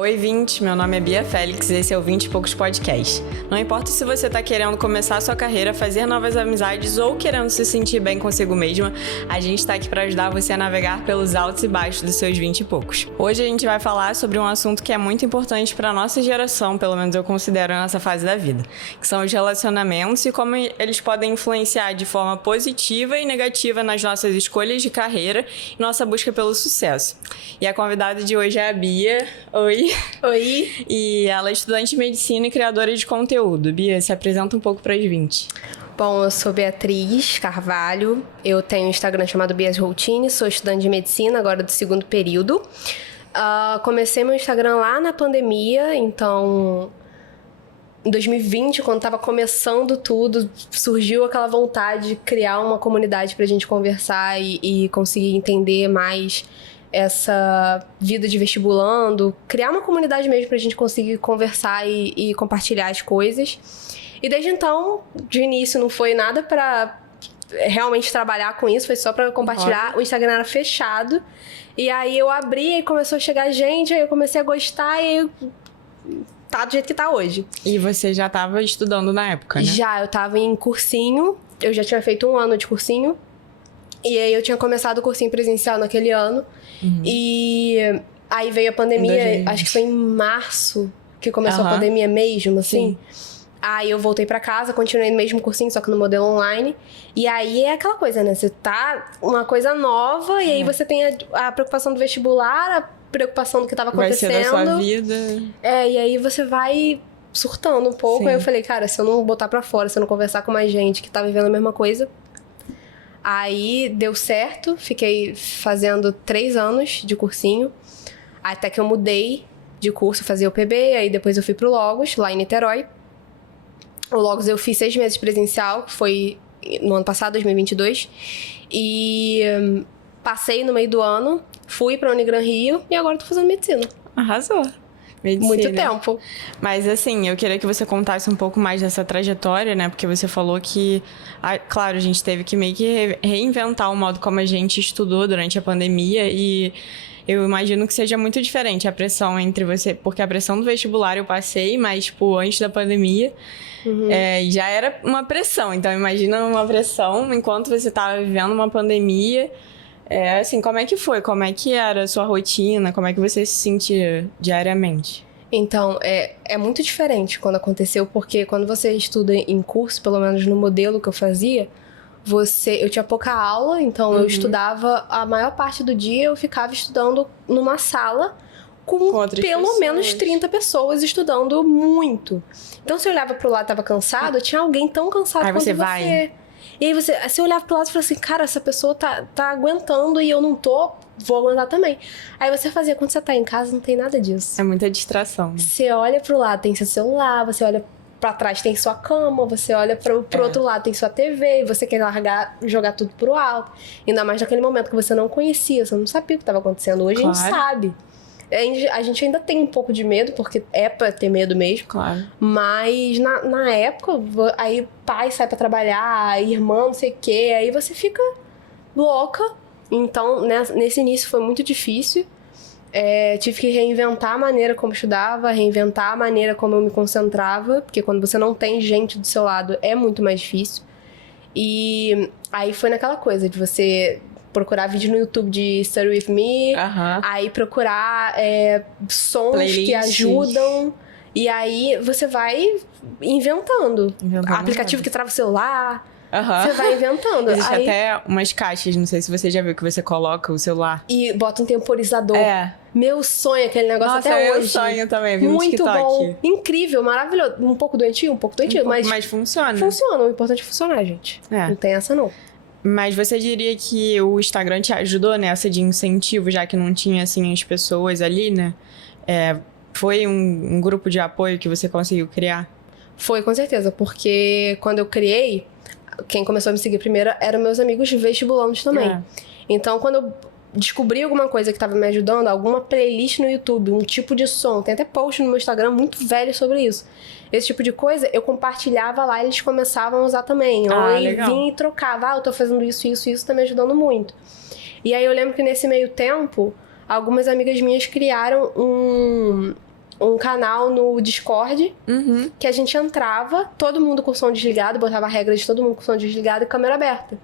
Oi, 20, meu nome é Bia Félix e esse é o 20 e Poucos Podcast. Não importa se você está querendo começar a sua carreira, fazer novas amizades ou querendo se sentir bem consigo mesma, a gente está aqui para ajudar você a navegar pelos altos e baixos dos seus 20 e poucos. Hoje a gente vai falar sobre um assunto que é muito importante para a nossa geração, pelo menos eu considero nessa fase da vida, que são os relacionamentos e como eles podem influenciar de forma positiva e negativa nas nossas escolhas de carreira e nossa busca pelo sucesso. E a convidada de hoje é a Bia. Oi! Oi! E ela é estudante de medicina e criadora de conteúdo. Bia, se apresenta um pouco para as 20. Bom, eu sou Beatriz Carvalho, eu tenho um Instagram chamado Bias Routine, sou estudante de medicina, agora do segundo período. Comecei meu Instagram lá na pandemia, então em 2020, quando estava começando tudo, surgiu aquela vontade de criar uma comunidade pra gente conversar e conseguir entender mais essa vida de vestibulando, criar uma comunidade mesmo pra gente conseguir conversar e compartilhar as coisas. E desde então, de início, não foi nada pra realmente trabalhar com isso, foi só pra compartilhar. O Instagram era fechado, e aí eu abri e começou a chegar gente, aí eu comecei a gostar e tá do jeito que tá hoje. E você já estava estudando na época, né? Já, eu tava em cursinho, eu já tinha feito 1 ano de cursinho, e aí eu tinha começado o cursinho presencial naquele ano. E aí veio a pandemia, acho que foi em março que começou a pandemia mesmo, assim. Sim. Aí eu voltei pra casa, continuei no mesmo cursinho, só que no modelo online. E aí é aquela coisa, né? Você tá uma coisa nova e aí você tem a preocupação do vestibular, a preocupação do que tava acontecendo. Vai ser da sua vida. E aí você vai surtando um pouco. Sim. Aí eu falei, cara, se eu não botar pra fora, se eu não conversar com mais gente que tá vivendo a mesma coisa... Aí deu certo, fiquei fazendo 3 anos de cursinho, até que eu mudei de curso, fazia o PB, aí depois eu fui pro Logos, lá em Niterói. O Logos eu fiz 6 meses presencial, que foi no ano passado, 2022, e passei no meio do ano, fui pra Unigran Rio e agora tô fazendo medicina. Arrasou! Medicina. Muito tempo. Mas assim, eu queria que você contasse um pouco mais dessa trajetória, né? Porque você falou que, claro, a gente teve que meio que reinventar o modo como a gente estudou durante a pandemia e eu imagino que seja muito diferente a pressão entre você, porque a pressão do vestibular eu passei, mas, tipo, antes da pandemia já era uma pressão. Então, imagina uma pressão enquanto você estava vivendo uma pandemia. Assim, como é que foi? Como é que era a sua rotina? Como é que você se sentia diariamente? Então, é muito diferente quando aconteceu, porque quando você estuda em curso, pelo menos no modelo que eu fazia, eu tinha pouca aula, então eu estudava, a maior parte do dia eu ficava estudando numa sala com pelo menos 30 pessoas estudando muito. Então, se eu olhava pro lado e tava cansado, tinha alguém tão cansado quanto você. E aí você olhava pro lado e falava assim, cara, essa pessoa tá aguentando e eu não tô, vou aguentar também. Aí você fazia, quando você tá em casa, não tem nada disso. É muita distração. Você olha pro lado, tem seu celular, você olha pra trás, tem sua cama, você olha pro outro lado, tem sua TV, e você quer jogar tudo pro alto. Ainda mais naquele momento que você não conhecia, você não sabia o que tava acontecendo. Hoje a gente sabe. A gente ainda tem um pouco de medo, porque é pra ter medo mesmo. Claro. Mas na época, aí pai sai pra trabalhar, irmã, não sei o quê, aí você fica louca. Então, nesse início foi muito difícil. Tive que reinventar a maneira como estudava, reinventar a maneira como eu me concentrava, porque quando você não tem gente do seu lado, é muito mais difícil. E aí foi naquela coisa de você procurar vídeo no YouTube de Study With Me, aí procurar sons playlists que ajudam, e aí você vai inventando aplicativo que trava o celular, você vai inventando. Existe até umas caixas, não sei se você já viu, que você coloca o celular e bota um temporizador. Meu sonho, aquele negócio. Nossa, até hoje. Meu sonho também, vi no muito TikTok. Bom, incrível, maravilhoso. Um pouco doentio, mas funciona. Funciona, o importante é funcionar, gente. Não tem essa não. Mas você diria que o Instagram te ajudou nessa de incentivo, já que não tinha, assim, as pessoas ali, né? Foi um grupo de apoio que você conseguiu criar? Foi, com certeza, porque quando eu criei, quem começou a me seguir primeiro eram meus amigos vestibulantes também. Então, quando eu descobri alguma coisa que estava me ajudando, alguma playlist no YouTube, um tipo de som, tem até post no meu Instagram muito velho sobre isso. Esse tipo de coisa, eu compartilhava lá e eles começavam a usar também. Vinha e trocava, eu tô fazendo isso, tá me ajudando muito. E aí eu lembro que nesse meio tempo, algumas amigas minhas criaram um canal no Discord, que a gente entrava, todo mundo com o som desligado, botava a regra de todo mundo com o som desligado e câmera aberta.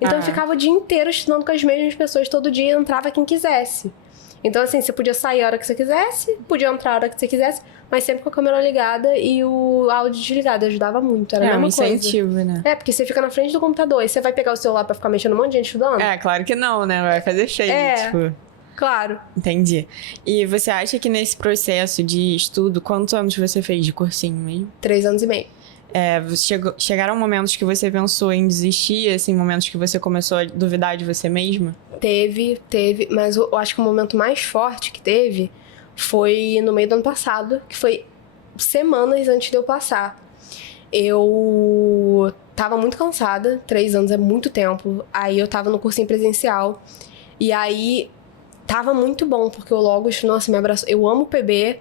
Então eu ficava o dia inteiro estudando com as mesmas pessoas todo dia, entrava quem quisesse. Então, assim, você podia sair a hora que você quisesse, podia entrar a hora que você quisesse, mas sempre com a câmera ligada e o áudio desligado. Ajudava muito, era a mesma coisa. É um incentivo, né? Porque você fica na frente do computador e você vai pegar o celular pra ficar mexendo um monte de gente estudando? Claro que não, né? Vai fazer feio, tipo... Claro. Entendi. E você acha que nesse processo de estudo, quantos anos você fez de cursinho mesmo? 3 anos e meio. Chegaram momentos que você pensou em desistir, assim, momentos que você começou a duvidar de você mesma? Teve, mas eu acho que o momento mais forte que teve foi no meio do ano passado, que foi semanas antes de eu passar. Eu tava muito cansada, 3 anos é muito tempo, aí eu tava no cursinho presencial, e aí tava muito bom, porque o Logos, nossa, me abraçou. Eu amo o PB,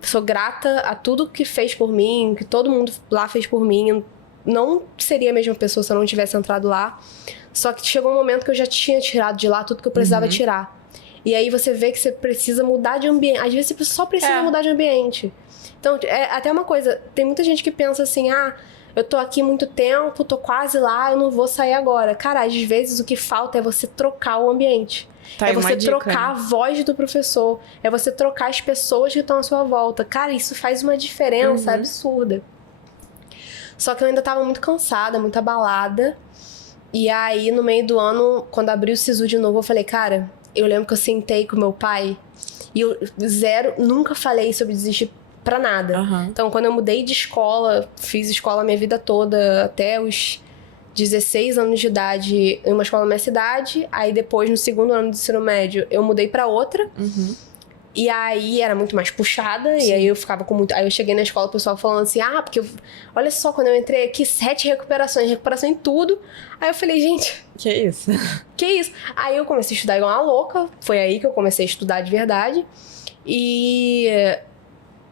sou grata a tudo que fez por mim, que todo mundo lá fez por mim. Eu não seria a mesma pessoa se eu não tivesse entrado lá. Só que chegou um momento que eu já tinha tirado de lá tudo que eu precisava tirar. E aí você vê que você precisa mudar de ambiente. Às vezes você só precisa mudar de ambiente. Então, até uma coisa, tem muita gente que pensa assim, eu tô aqui muito tempo, tô quase lá, eu não vou sair agora. Cara, às vezes o que falta é você trocar o ambiente. É você trocar a voz do professor. É você trocar as pessoas que estão à sua volta. Cara, isso faz uma diferença absurda. Só que eu ainda tava muito cansada, muito abalada. E aí, no meio do ano, quando abri o SISU de novo, eu falei, cara, eu lembro que eu sentei com meu pai e eu nunca falei sobre desistir pra nada. Então, quando eu mudei de escola, fiz escola a minha vida toda, até os 16 anos de idade, em uma escola na minha cidade. Aí depois, no segundo ano do ensino médio, eu mudei pra outra. E aí era muito mais puxada. Sim. E aí eu ficava com muito... Aí eu cheguei na escola, o pessoal falando assim, porque olha só, quando eu entrei aqui, 7 recuperação em tudo. Aí eu falei, gente... Que isso? Que isso? Aí eu comecei a estudar igual uma louca. Foi aí que eu comecei a estudar de verdade. E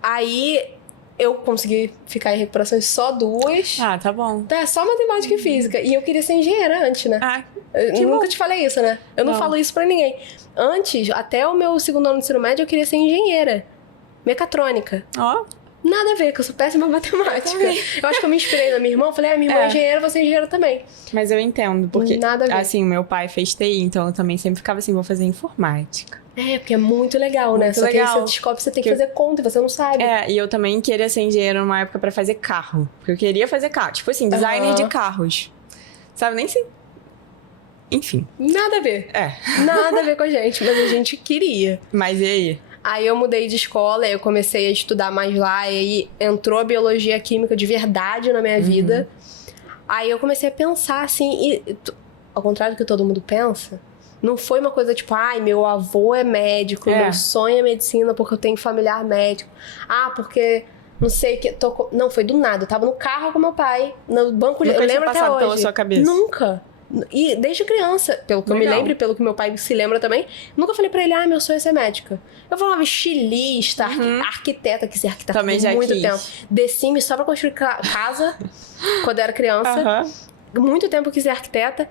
aí eu consegui ficar em recuperações só 2. Tá bom. Só matemática e física. E eu queria ser engenheira antes, né? Eu nunca te falei isso, né? Eu não falo isso pra ninguém. Antes, até o meu segundo ano de ensino médio, eu queria ser engenheira. Mecatrônica. Nada a ver, que eu sou péssima em matemática. Eu acho que eu me inspirei na minha irmã. Falei, minha irmã é engenheira, você é engenheira também. Mas eu entendo, porque... Nada a ver. Assim, meu pai fez TI, então eu também sempre ficava assim, vou fazer informática. Porque é muito legal, né? Só que aí você descobre que você tem que fazer conta e você não sabe. E eu também queria ser engenheira numa época pra fazer carro. Porque eu queria fazer carro. Tipo assim, designer de carros. Sabe, nem sei... Enfim. Nada a ver. Nada a ver com a gente, mas a gente queria. Mas e aí? Aí eu mudei de escola, eu comecei a estudar mais lá, e aí entrou a biologia química de verdade na minha vida. Aí eu comecei a pensar assim, ao contrário do que todo mundo pensa, não foi uma coisa tipo, meu avô é médico, meu sonho é medicina porque eu tenho familiar médico. Porque não sei o que. Não, foi do nada. Eu tava no carro com meu pai, no banco de. Nunca Eu lembro até hoje. pela sua cabeça? Nunca. E desde criança, pelo que eu me lembro, pelo que meu pai se lembra também, nunca falei pra ele, meu sonho é ser médica. Eu falava estilista, arquiteta, quis ser arquiteta também por já muito quis. tempo. Desci só pra construir casa quando eu era criança. Muito tempo eu quis ser arquiteta.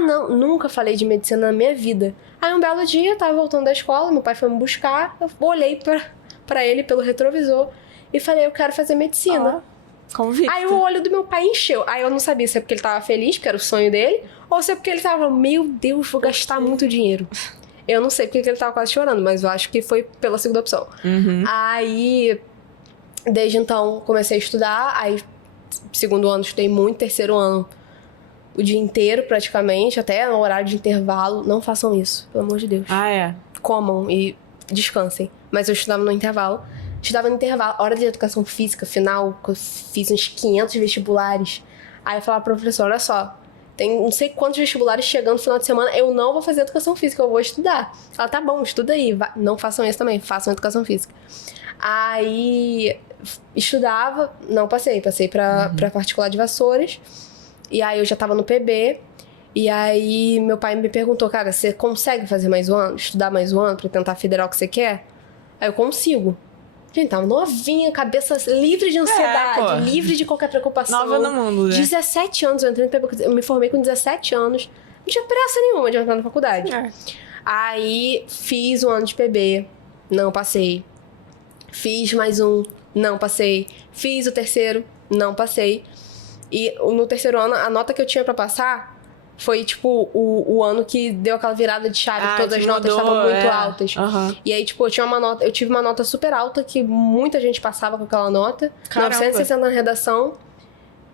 Não, nunca falei de medicina na minha vida. Aí um belo dia, eu tava voltando da escola, meu pai foi me buscar, eu olhei pra ele pelo retrovisor e falei, eu quero fazer medicina. Convicto. Aí o olho do meu pai encheu. Aí eu não sabia se é porque ele tava feliz, porque era o sonho dele, ou se é porque ele tava, meu Deus, vou gastar muito dinheiro. Eu não sei porque ele tava quase chorando, mas eu acho que foi pela segunda opção. Aí, desde então, comecei a estudar. Aí, segundo ano, estudei muito. Terceiro ano, o dia inteiro, praticamente. Até no horário de intervalo. Não façam isso, pelo amor de Deus. Comam e descansem. Mas eu estudava no intervalo. Estudava no intervalo, hora de educação física, final, eu fiz uns 500 vestibulares. Aí eu falava pra professora, olha só, tem não sei quantos vestibulares chegando no final de semana, eu não vou fazer educação física, eu vou estudar. Ela, tá bom, estuda aí. Não façam isso também, façam educação física. Aí, estudava, não passei pra particular de Vassouras. E aí eu já tava no PB. E aí meu pai me perguntou, cara, você consegue fazer mais um ano? Estudar mais um ano pra tentar federal que você quer? Aí eu consigo. Gente, tava novinha, cabeça livre de ansiedade, livre de qualquer preocupação. Nova no mundo, né? 17 anos, eu me formei com 17 anos. Não tinha pressa nenhuma de entrar na faculdade. Aí fiz um ano de PB, não passei. Fiz mais um, não passei. Fiz o terceiro, não passei. E no terceiro ano, a nota que eu tinha pra passar foi, tipo, o ano que deu aquela virada de chave, que todas as notas estavam muito altas. E aí, tipo, eu tive uma nota super alta, que muita gente passava com aquela nota. Caramba. 960 na redação,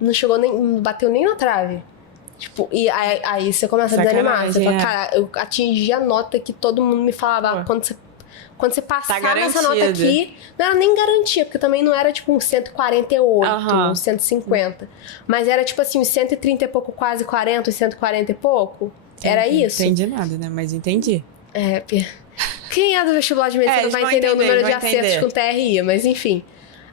não chegou nem, não bateu nem na trave. Tipo, e aí você começa a desanimar. Você fala, cara, eu atingi a nota que todo mundo me falava. Quando você passar nessa nota aqui, não era nem garantia, porque também não era tipo um 148, um 150. Mas era tipo assim, uns 130 e pouco, quase 40, uns 140 e pouco. Era isso. Não entendi nada, né? Mas entendi. Quem é do vestibular de medicina vai entender o número de acertos com TRI, mas enfim.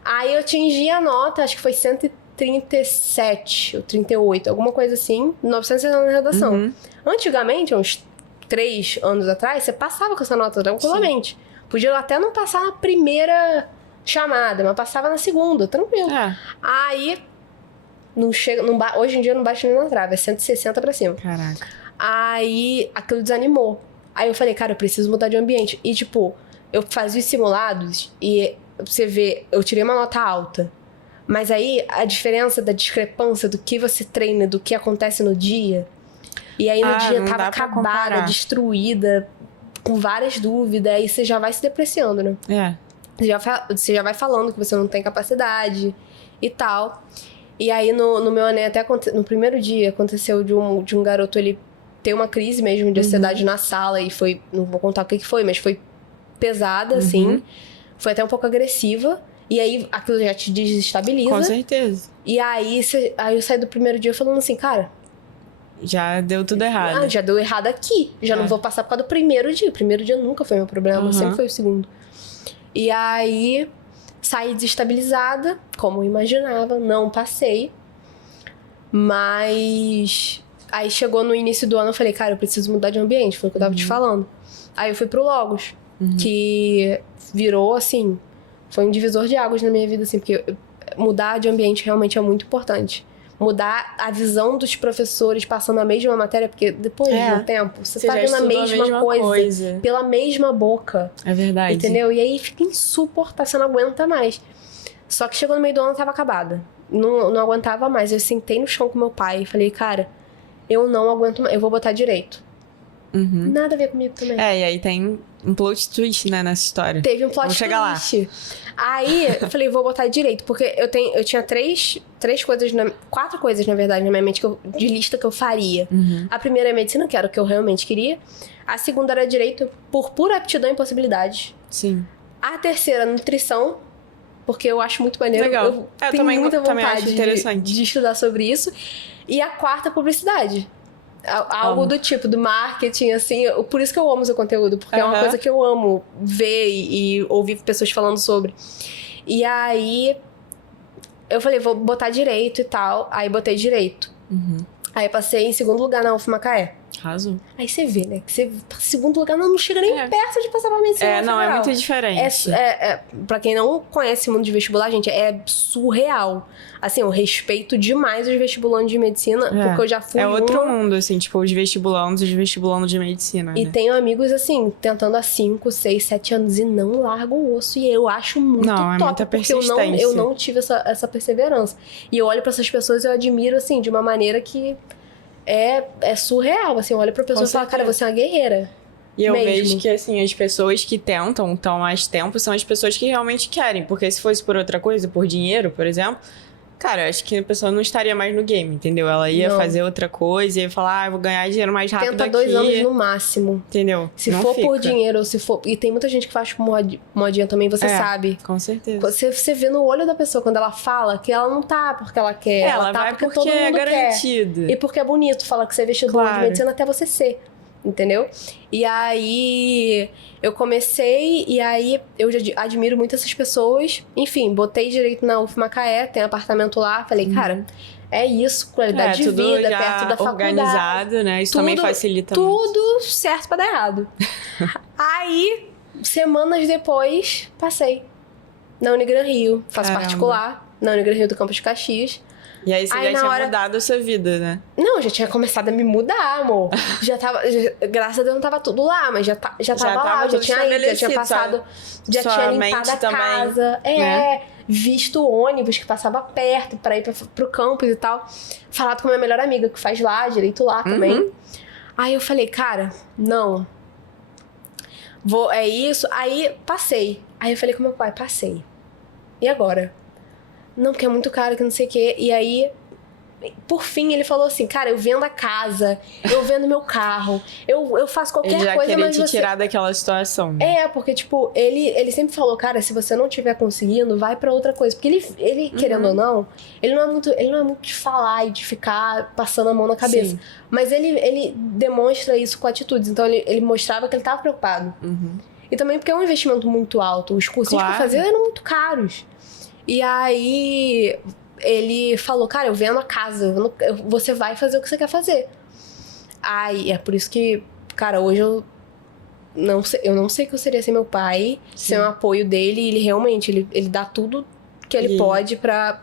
Aí eu atingi a nota, acho que foi 137 ou 38, alguma coisa assim, 960 na redação. Antigamente, uns 3 anos atrás, você passava com essa nota tranquilamente. Podia até não passar na primeira chamada, mas passava na segunda, tranquilo. Aí, não chega, hoje em dia não bate nem na trave, é 160 pra cima. Caraca. Aí, aquilo desanimou. Aí eu falei, cara, eu preciso mudar de ambiente. E, tipo, eu fazia os simulados e você vê, eu tirei uma nota alta. Mas aí, a diferença da discrepância do que você treina, do que acontece no dia... E aí no dia tava acabada, destruída, com várias dúvidas, aí você já vai se depreciando, né? Você já vai falando que você não tem capacidade e tal. E aí no meu Enem, até no primeiro dia, aconteceu de um garoto, ele ter uma crise mesmo de ansiedade na sala, e foi, não vou contar o que foi, mas foi pesada, assim. Foi até um pouco agressiva. E aí aquilo já te desestabiliza. Com certeza. E aí eu saí do primeiro dia falando assim, cara... Já deu tudo errado. Já deu errado aqui. Já não vou passar por causa do primeiro dia. O primeiro dia nunca foi meu problema, sempre foi o segundo. E aí, saí desestabilizada, como eu imaginava, não passei. Mas aí chegou no início do ano, eu falei, cara, eu preciso mudar de ambiente, foi o que eu tava te falando. Aí eu fui pro Logos, que virou, assim, foi um divisor de águas na minha vida, assim, porque mudar de ambiente realmente é muito importante. Mudar a visão dos professores passando a mesma matéria, porque depois de um tempo, você tá vendo a mesma coisa pela mesma boca. É verdade. Entendeu? E aí fica insuportável, você não aguenta mais. Só que chegou no meio do ano, eu tava acabada. Não aguentava mais. Eu sentei no chão com meu pai e falei, cara, eu não aguento mais, eu vou botar direito. Nada a ver comigo também. E aí tem um plot twist, né, nessa história. Teve um plot twist. Chegar lá. Aí, eu falei, vou botar direito. Porque eu tinha quatro coisas, na verdade, na minha mente, de lista que eu faria. A primeira é medicina, que era o que eu realmente queria. A segunda era direito, por pura aptidão e possibilidade. Sim. A terceira, nutrição, porque eu acho muito maneiro. Legal. Eu tenho muita vontade de estudar sobre isso. E a quarta, publicidade. Algo do tipo, do marketing, assim. Por isso que eu amo o seu conteúdo, porque é uma coisa que eu amo ver e ouvir pessoas falando sobre. E aí, eu falei, vou botar direito e tal. Aí botei direito. Aí passei em segundo lugar na UFMacaé. Arrasou. Aí você vê, né? Que você tá em segundo lugar, não chega nem perto de passar pra medicina. Não, é muito diferente. Pra quem não conhece o mundo de vestibular, gente, é surreal. Assim, eu respeito demais os vestibulandos de medicina, porque eu já fui outro mundo, assim, tipo, os vestibulandos de medicina, E né? tenho amigos, assim, tentando há 5, 6, 7 anos e não largam o osso. E eu acho muito top, muita porque persistência. eu não tive essa perseverança. E eu olho pra essas pessoas e eu admiro, assim, de uma maneira que é surreal, assim. Eu olho pra pessoa e falo, cara, você é uma guerreira. E eu vejo que, assim, as pessoas que tentam tão mais tempo são as pessoas que realmente querem. Porque se fosse por outra coisa, por dinheiro, por exemplo... Cara, acho que a pessoa não estaria mais no game, entendeu? Ela ia fazer outra coisa, ia falar, eu vou ganhar dinheiro mais rápido Tenta aqui. 2 anos no máximo. Entendeu? Se não for por dinheiro, ou se for... E tem muita gente que faz modinha também, você sabe. Com certeza. Você vê no olho da pessoa, quando ela fala, que ela não tá porque ela quer. Ela tá vai porque todo mundo é garantido. Quer. E porque é bonito falar que você é vestibular de medicina até você ser. Entendeu? E aí eu comecei, e aí eu já admiro muito essas pessoas. Enfim, botei direito na UFMacaé, tem apartamento lá. Falei, cara, é isso, qualidade de vida, perto da faculdade. Organizado, né? Isso também facilita muito. Tudo certo pra dar errado. Aí, semanas depois, passei na Unigran Rio. Faço particular, na Unigran Rio do Campus de Caxias. E aí você já tinha mudado a sua vida, né? Não, já tinha começado a me mudar, amor. Graças a Deus não tava tudo lá, mas já tava lá, já tinha ido, já tinha passado, já tinha limpado a casa. Né? Visto o ônibus que passava perto pra ir pro campus e tal. Falado com a minha melhor amiga que faz lá, direito lá também. Aí eu falei, cara, não. É isso. Aí passei. Aí eu falei com meu pai, passei. E agora? Não, porque é muito caro, que não sei o quê. E aí, por fim, ele falou assim, cara, eu vendo a casa, eu vendo meu carro, eu faço qualquer coisa, mas ele já queria te tirar daquela situação. Né? Porque, tipo, ele sempre falou, cara, se você não estiver conseguindo, vai pra outra coisa. Porque ele querendo ou não, ele não é muito de falar e de ficar passando a mão na cabeça. Sim. Mas ele demonstra isso com atitudes. Então, ele mostrava que ele tava preocupado. E também porque é um investimento muito alto. Os cursinhos que eu fazia eram muito caros. E aí, ele falou, cara, eu vendo a casa, você vai fazer o que você quer fazer. Aí, é por isso que, cara, hoje eu não sei o que eu seria sem meu pai, sem o apoio dele. Ele realmente, ele dá tudo que ele pode pra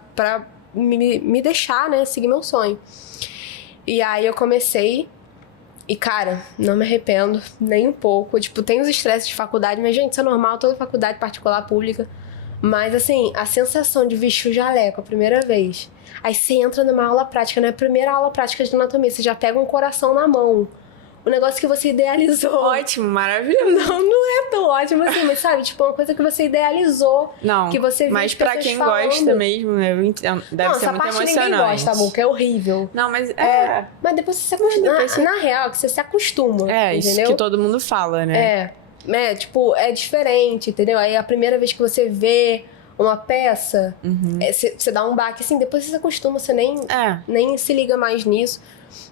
me deixar, né, seguir meu sonho. E aí eu comecei... E, cara, não me arrependo nem um pouco. Tipo, tem os estresses de faculdade, mas, gente, isso é normal, toda faculdade particular, pública. Mas, assim, a sensação de vestir o jaleco a primeira vez. Aí você entra numa aula prática, né? Primeira aula prática de anatomia, você já pega um coração na mão. O negócio que você idealizou. Ótimo, maravilhoso. Não é tão ótimo assim, mas sabe? Tipo, uma coisa que você idealizou. Não, que você viu mas pra quem gosta mesmo, deve ser muito emocionante. Ninguém gosta, amor, que é horrível. Não, mas mas depois você se acostuma. Na real, que você se acostuma. Entendeu? Isso que todo mundo fala, né? Tipo, é diferente, entendeu? Aí a primeira vez que você vê uma peça, você dá um baque, assim, depois você se acostuma, você nem se liga mais nisso.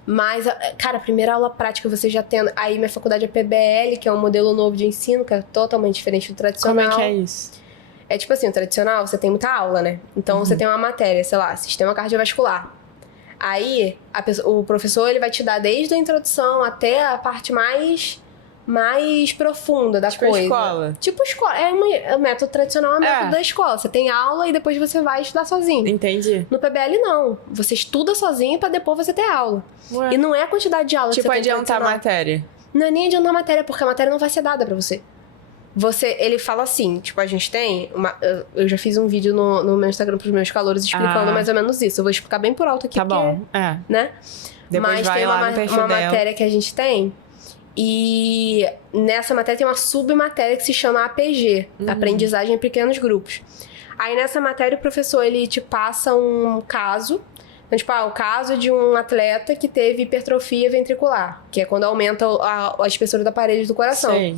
Mas, cara, a primeira aula prática você já tendo... Aí minha faculdade é PBL, que é um modelo novo de ensino, que é totalmente diferente do tradicional. Como é que é isso? É tipo assim, o tradicional, você tem muita aula, né? Então, você tem uma matéria, sei lá, sistema cardiovascular. Aí, o professor, ele vai te dar desde a introdução até a parte mais profunda da coisa. Escola. Tipo escola. O método tradicional é o método da escola. Você tem aula e depois você vai estudar sozinho. Entendi. No PBL, não. Você estuda sozinho pra depois você ter aula. Ué. E não é a quantidade de aula que você tem. Tipo, adiantar a matéria. Não é nem adiantar a matéria, porque a matéria não vai ser dada pra você. Ele fala assim, tipo, a gente tem eu já fiz um vídeo no meu Instagram pros meus calouros explicando mais ou menos isso. Eu vou explicar bem por alto aqui. Tá bom, né? Depois mas vai tem lá no perfil uma dela. matéria que a gente tem. E nessa matéria tem uma submatéria que se chama APG, Aprendizagem em Pequenos Grupos. Aí nessa matéria o professor, ele te passa um caso. Então, tipo, o caso de um atleta que teve hipertrofia ventricular, que é quando aumenta a espessura da parede do coração. Sei.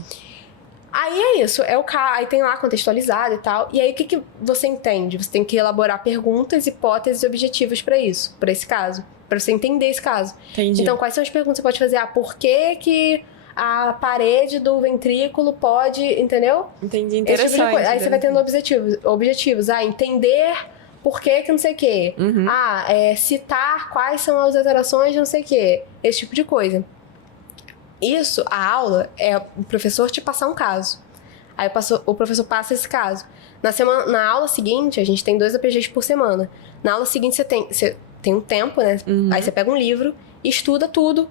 Aí é isso, aí tem lá contextualizado e tal. E aí o que você entende? Você tem que elaborar perguntas, hipóteses e objetivos pra isso, pra esse caso. Pra você entender esse caso. Entendi. Então, quais são as perguntas que você pode fazer? Por que a parede do ventrículo pode... Entendeu? Entendi, interessante. Tipo de coisa. Aí você vai tendo objetivos. Entender por que não sei o quê. Citar quais são as alterações de não sei o quê. Esse tipo de coisa. Isso, a aula, é o professor te passar um caso. Aí o professor passa esse caso. Na aula seguinte, a gente tem 2 APGs por semana. Na aula seguinte, você tem um tempo, né? Aí você pega um livro e estuda tudo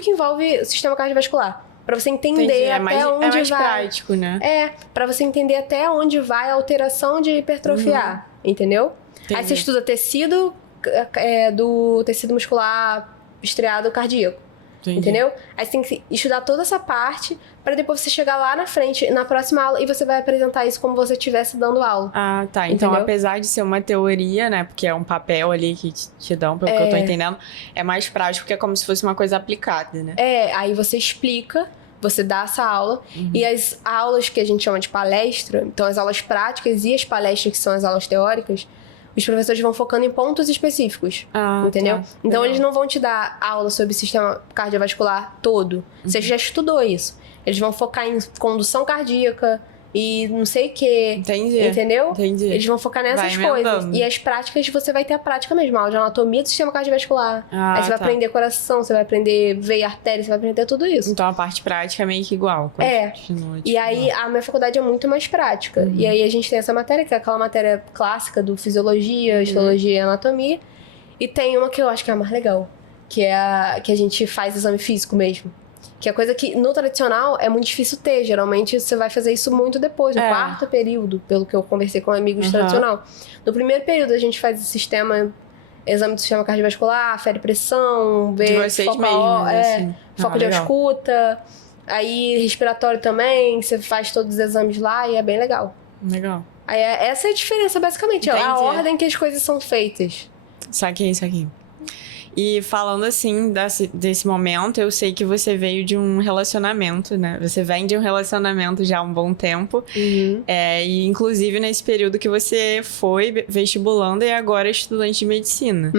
que envolve o sistema cardiovascular. Pra você entender até onde vai. É mais prático, né? Pra você entender até onde vai a alteração de hipertrofiar. Entendeu? Entendi. Aí você estuda tecido do tecido muscular estriado cardíaco. Entendi. Entendeu? Aí você tem que estudar toda essa parte pra depois você chegar lá na frente, na próxima aula, e você vai apresentar isso como você estivesse dando aula. Ah, tá. Então, entendeu? apesar de ser uma teoria, né? Porque é um papel ali que te dão, pelo que eu tô entendendo, é mais prático, porque é como se fosse uma coisa aplicada, né? Aí você explica, você dá essa aula, e as aulas que a gente chama de palestra, então as aulas práticas e as palestras que são as aulas teóricas, os professores vão focando em pontos específicos, entendeu? Tá. Então, eles não vão te dar aula sobre o sistema cardiovascular todo. Você já estudou isso. Eles vão focar em condução cardíaca e não sei o quê. Entendi. Entendeu? Entendi. Eles vão focar nessas coisas. E as práticas, você vai ter a prática mesmo. A aula de anatomia do sistema cardiovascular. Aí você vai aprender coração, você vai aprender veia, artéria, você vai aprender tudo isso. Então, a parte prática é meio que igual. E aí, a minha faculdade é muito mais prática. E aí, a gente tem essa matéria, que é aquela matéria clássica do fisiologia, histologia e anatomia. E tem uma que eu acho que é a mais legal, que é a que a gente faz exame físico mesmo. Que é coisa que no tradicional é muito difícil ter. Geralmente você vai fazer isso muito depois, no quarto período, pelo que eu conversei com amigos de tradicional. No primeiro período a gente faz exame do sistema cardiovascular, fere pressão, vê de vocês foco, mesmos, assim. foco de Legal. ausculta, aí respiratório também, você faz todos os exames lá e é bem legal. Legal. Aí essa é a diferença, basicamente. É a Entendi. ordem que as coisas são feitas. Saquei. E falando assim desse momento, eu sei que você veio de um relacionamento, né? Você vem de um relacionamento já há um bom tempo. E inclusive nesse período que você foi vestibulando e agora é estudante de medicina.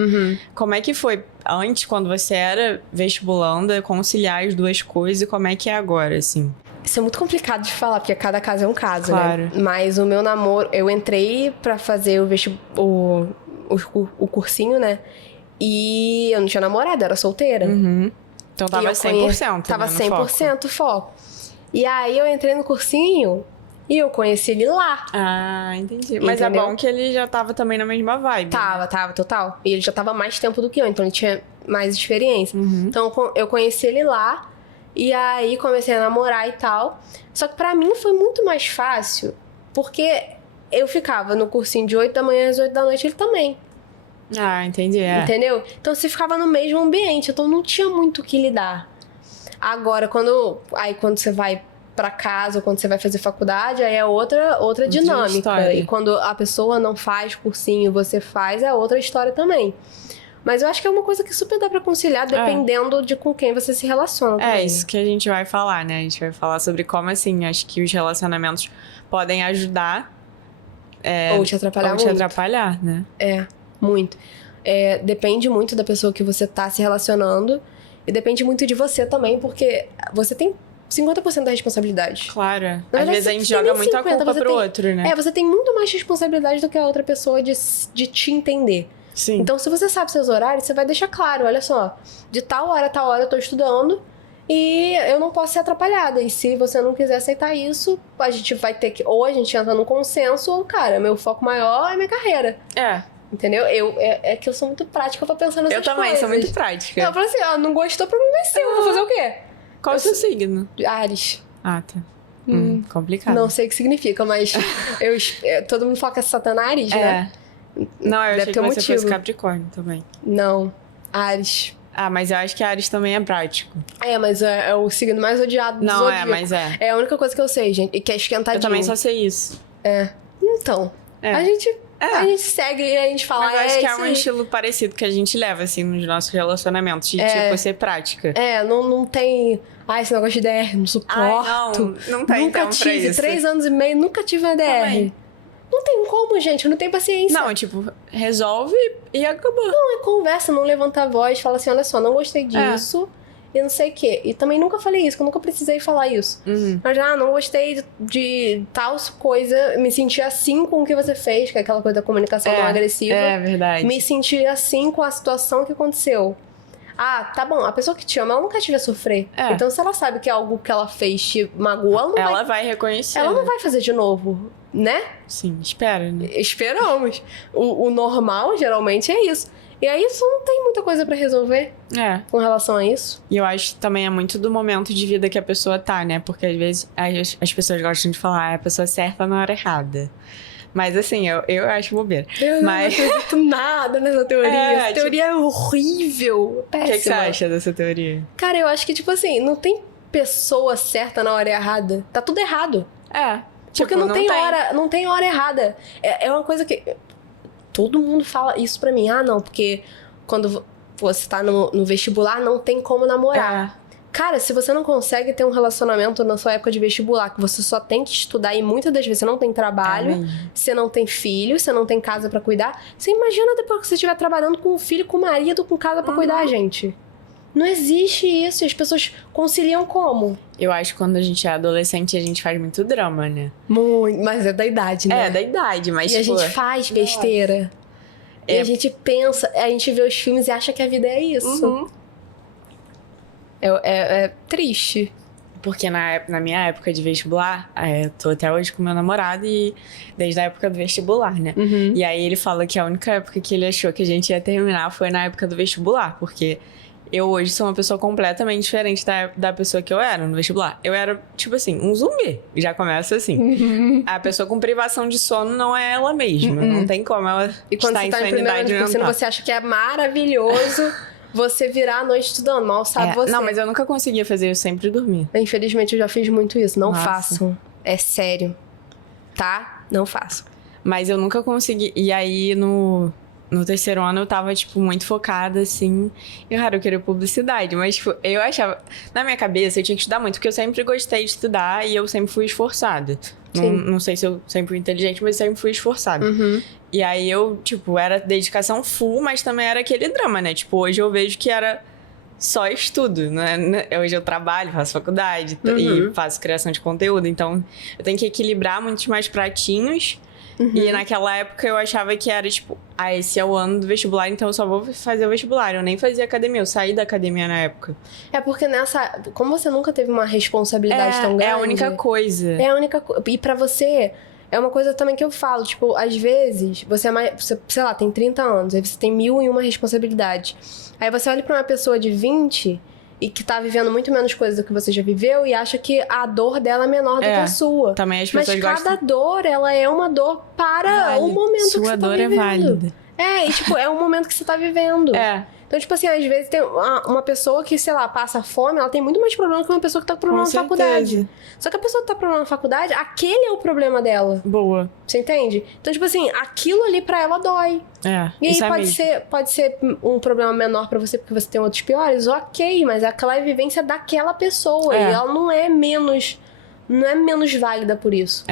Como é que foi antes, quando você era vestibulanda, conciliar as duas coisas e como é que é agora, assim? Isso é muito complicado de falar, porque cada caso é um caso, Claro. né? Mas o meu namoro, eu entrei pra fazer o cursinho, né? E eu não tinha namorado, eu era solteira. Então tava E eu 100%, Tava né, no 100% foco. E aí eu entrei no cursinho e eu conheci ele lá. Ah, entendi. Mas é Entendeu? bom que ele já tava também na mesma vibe. Tava, total. E ele já tava mais tempo do que eu, então ele tinha mais experiência. Então eu conheci ele lá e aí comecei a namorar e tal. Só que pra mim foi muito mais fácil, porque eu ficava no cursinho de 8 da manhã às 8 da noite, ele também. Ah, entendi. Entendeu? Então você ficava no mesmo ambiente, então não tinha muito o que lidar. Agora, quando você vai pra casa ou quando você vai fazer faculdade, aí é outra dinâmica. história. E quando a pessoa não faz cursinho, você faz, é outra história também. Mas eu acho que é uma coisa que super dá pra conciliar, dependendo de com quem você se relaciona também. É isso que a gente vai falar, né? A gente vai falar sobre como, assim, acho que os relacionamentos podem ajudar Ou te atrapalhar ou muito. te atrapalhar, né? Muito. Depende muito da pessoa que você tá se relacionando. E depende muito de você também, porque você tem 50% da responsabilidade. Claro. Na Às verdade, vezes a você gente tem joga nem muito a 50, culpa você pro tem- outro, né? Você tem muito mais responsabilidade do que a outra pessoa de te entender. Sim. Então, se você sabe seus horários, você vai deixar claro, olha só, de tal hora a tal hora eu tô estudando e eu não posso ser atrapalhada. E se você não quiser aceitar isso, a gente vai ter que, ou a gente entra num consenso, ou, cara, meu foco maior é minha carreira. Entendeu? É que eu sou muito prática pra pensar nessas Eu também coisas. sou muito prática. Eu falo assim, não gostou, problema é seu, vou fazer o quê? Qual o seu signo? Ares. Ah, tá. Complicado. Não sei o que significa, mas todo mundo fala que é Satanás, né? Não, eu Deve achei ter que um você fosse motivo. Capricórnio também. Não, Ares. Ah, mas eu acho que Ares também é prático. Mas é o signo mais odiado do Não, zodíaco. mas é. É a única coisa que eu sei, gente, e que é esquentadinho. Eu também só sei isso. Então, a gente segue e a gente fala, Mas eu acho que é isso um aí. estilo parecido que a gente leva, assim, nos nossos relacionamentos. De, tipo, ser prática. Não tem... esse negócio de DR, não suporto. Não tem Nunca tempo pra tive, isso. 3 anos e meio, nunca tive uma DR. Também. Não tem como, gente, eu não tenho paciência. Não, tipo, resolve e acabou. Não é conversa, não levanta a voz, fala assim, olha só, não gostei disso e não sei o quê. E também nunca falei isso, que eu nunca precisei falar isso. Mas não gostei de tal coisa, me senti assim com o que você fez, que é aquela coisa da comunicação não agressiva. É verdade. Me senti assim com a situação que aconteceu. Tá bom, a pessoa que te ama, ela não quer te ver sofrer. Então, se ela sabe que é algo que ela fez te magoa, Ela vai reconhecer. ela não vai fazer de novo, né? Sim, espera, né? Esperamos. O normal, geralmente, é isso. E aí, isso não tem muita coisa pra resolver com relação a isso. E eu acho que também é muito do momento de vida que a pessoa tá, né? Porque às vezes as pessoas gostam de falar, é a pessoa certa na hora errada. Mas assim, eu acho bobeira. Eu Mas não acredito nada nessa teoria. Essa tipo, teoria é horrível. o Péssima. que você acha dessa teoria? Cara, eu acho que, tipo assim, não tem pessoa certa na hora errada. Tá tudo errado. Porque Tipo, não tem hora errada. É uma coisa que... Todo mundo fala isso pra mim. Não, porque quando você tá no vestibular, não tem como namorar. Cara, se você não consegue ter um relacionamento na sua época de vestibular, que você só tem que estudar e muitas das vezes você não tem trabalho, você não tem filho, você não tem casa pra cuidar, você imagina depois que você estiver trabalhando com um filho, com um marido, com casa pra cuidar, gente. Não existe isso. E as pessoas conciliam como? Eu acho que quando a gente é adolescente, a gente faz muito drama, né? Muito. Mas é da idade, né? É, da idade, mas E a tipo... gente faz besteira. E a gente pensa, a gente vê os filmes e acha que a vida é isso. É triste. porque na minha época de vestibular, eu tô até hoje com meu namorado e desde a época do vestibular, né? E aí ele fala que a única época que ele achou que a gente ia terminar foi na época do vestibular, porque eu hoje sou uma pessoa completamente diferente da pessoa que eu era no vestibular. Eu era, tipo assim, um zumbi. Já começa assim. A pessoa com privação de sono não é ela mesma. Não tem como ela E quando estar você em tá em sanidade primeiro ano de cursinho, mental. você acha que é maravilhoso você virar a noite estudando. Mal sabe você. Não, mas eu nunca conseguia fazer, eu sempre dormia. Infelizmente, eu já fiz muito isso. Não Nossa. façam. É sério. Tá? Não façam. Mas eu nunca consegui. E aí, no terceiro ano, eu tava, tipo, muito focada, assim. E, cara, eu queria publicidade. Mas, tipo, eu achava... Na minha cabeça, eu tinha que estudar muito. Porque eu sempre gostei de estudar e eu sempre fui esforçada. Não sei se eu sempre fui inteligente, mas eu sempre fui esforçada. E aí, eu, tipo, era dedicação full, mas também era aquele drama, né? Tipo, hoje eu vejo que era só estudo, né? Hoje eu trabalho, faço faculdade e faço criação de conteúdo. Então, eu tenho que equilibrar muitos mais pratinhos. E naquela época eu achava que era tipo, esse é o ano do vestibular, então eu só vou fazer o vestibular. Eu nem fazia academia, eu saí da academia na época. É porque como você nunca teve uma responsabilidade tão grande... É a única coisa. É a única coisa. E pra você, é uma coisa também que eu falo, tipo, às vezes, você é mais... Você, sei lá, tem 30 anos, aí você tem 1001 responsabilidade. Aí você olha pra uma pessoa de 20... e que tá vivendo muito menos coisas do que você já viveu e acha que a dor dela é menor do que a sua. Também as pessoas Mas cada gostam... dor, ela é uma dor para o momento que você tá vivendo. Sua dor é válida. E tipo, é o momento que você tá vivendo. Então, tipo assim, às vezes tem uma pessoa que, sei lá, passa fome, ela tem muito mais problema que uma pessoa que tá com problema na faculdade. Só que a pessoa que tá com problema na faculdade, aquele é o problema dela. Boa. Você entende? Então, tipo assim, aquilo ali pra ela dói. E aí pode ser um problema menor pra você porque você tem outros piores, ok, mas aquela é a vivência daquela pessoa. E ela não é menos válida por isso.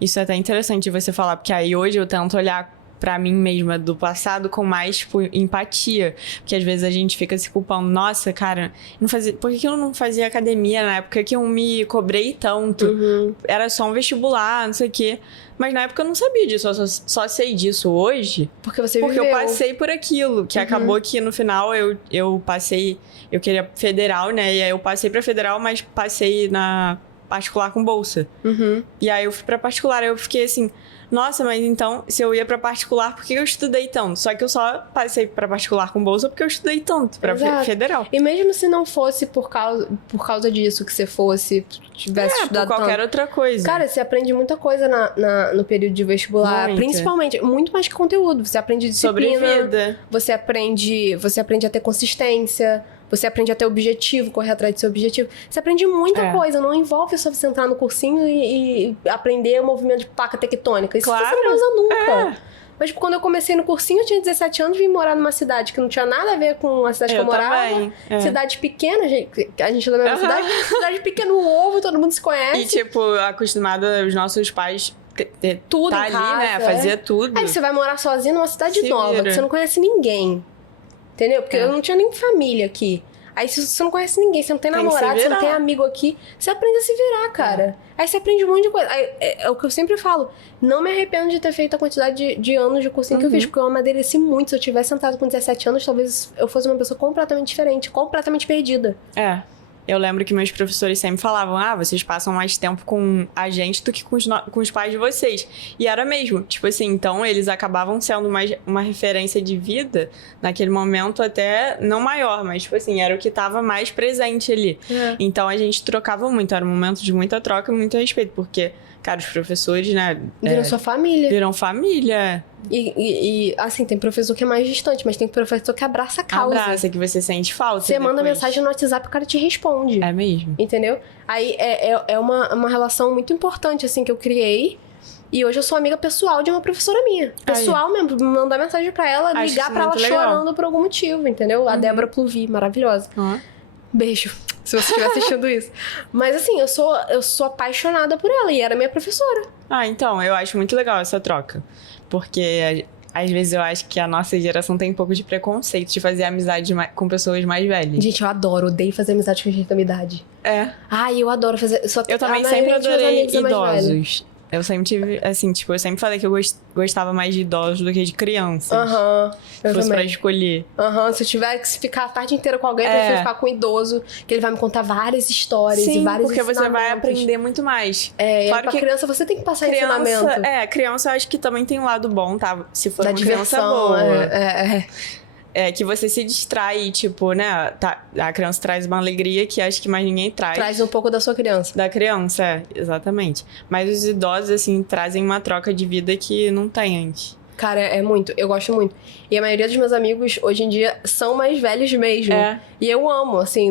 Isso é até interessante você falar, porque aí hoje eu tento olhar pra mim mesma do passado com mais, tipo, empatia. Porque às vezes a gente fica se culpando. Nossa, cara, por que eu não fazia academia na época que eu me cobrei tanto? Era só um vestibular, não sei o quê. Mas na época eu não sabia disso, eu só sei disso hoje. Porque você viveu. Porque eu passei por aquilo. Que acabou que no final eu passei... Eu queria federal, né? E aí eu passei pra federal, mas passei na particular com bolsa. E aí eu fui pra particular, aí eu fiquei assim... Nossa, mas então, se eu ia pra particular, por que eu estudei tanto? Só que eu só passei pra particular com bolsa porque eu estudei tanto pra federal. E mesmo se não fosse por causa disso que você tivesse estudado por qualquer tanto, outra coisa. Cara, você aprende muita coisa no período de vestibular. Principalmente, muito mais que conteúdo. Você aprende disciplina. Sobre vida. Você aprende a ter consistência. Você aprende a ter objetivo, correr atrás do seu objetivo. Você aprende muita coisa. Não envolve só você entrar no cursinho e aprender o movimento de placa tectônica. Isso você não usa nunca. Mas tipo, quando eu comecei no cursinho, eu tinha 17 anos e vim morar numa cidade que não tinha nada a ver com a cidade que eu morava. Também. Cidade pequena, a gente é da mesma cidade. Cidade pequena, no ovo, todo mundo se conhece. E tipo, acostumada, os nossos pais... Tudo tá em casa, ali, né? Fazia tudo. Aí você vai morar sozinho numa cidade nova, que você não conhece ninguém. Entendeu? Porque eu não tinha nem família aqui. Aí se você não conhece ninguém, você não tem namorado, você não tem amigo aqui, você aprende a se virar, cara. Aí você aprende um monte de coisa. Aí, é o que eu sempre falo. Não me arrependo de ter feito a quantidade de anos de cursinho que eu fiz, porque eu amadureci muito. Se eu tivesse sentado com 17 anos, talvez eu fosse uma pessoa completamente diferente, completamente perdida. Eu lembro que meus professores sempre falavam, vocês passam mais tempo com a gente do que com os pais de vocês. E era mesmo. Tipo assim, então eles acabavam sendo uma referência de vida naquele momento até, não maior, mas tipo assim, era o que estava mais presente ali. Então a gente trocava muito, era um momento de muita troca e muito respeito, porque, cara, os professores, né... Viram sua família. Viram família. E assim, tem professor que é mais distante, mas tem professor que abraça a causa. Abraça, que você sente falta. Você manda mensagem no WhatsApp e o cara te responde. É mesmo. Entendeu? Aí é uma relação muito importante, assim, que eu criei. E hoje eu sou amiga pessoal de uma professora minha. Pessoal mesmo, mandar mensagem pra ela, ligar pra ela chorando por algum motivo, entendeu? A Débora Pluvi, maravilhosa. Beijo, se você estiver assistindo isso. Mas assim, eu sou apaixonada por ela e era minha professora. Então, eu acho muito legal essa troca. Porque às vezes eu acho que a nossa geração tem um pouco de preconceito de fazer amizade com pessoas mais velhas. Gente, eu odeio fazer amizade com gente da minha idade. Ai, eu adoro fazer... Eu também sempre adorei idosos. Eu sempre tive, assim, tipo, eu sempre falei que eu gostava mais de idosos do que de crianças. Eu Se fosse também. pra escolher. Se eu tiver que ficar a tarde inteira com alguém, eu prefiro ficar com um idoso, que ele vai me contar várias histórias e vários porque você vai ensinamentos. aprender muito mais. Claro pra criança você tem que passar ensinamento. Criança eu acho que também tem um lado bom, tá? Se for da uma diversão, criança boa. É que você se distrai, tipo, né? A criança traz uma alegria que acho que mais ninguém traz. Traz um pouco da sua criança. Da criança, exatamente. Mas os idosos, assim, trazem uma troca de vida que não tem antes. Cara, é muito. Eu gosto muito. E a maioria dos meus amigos, hoje em dia, são mais velhos mesmo. E eu amo, assim,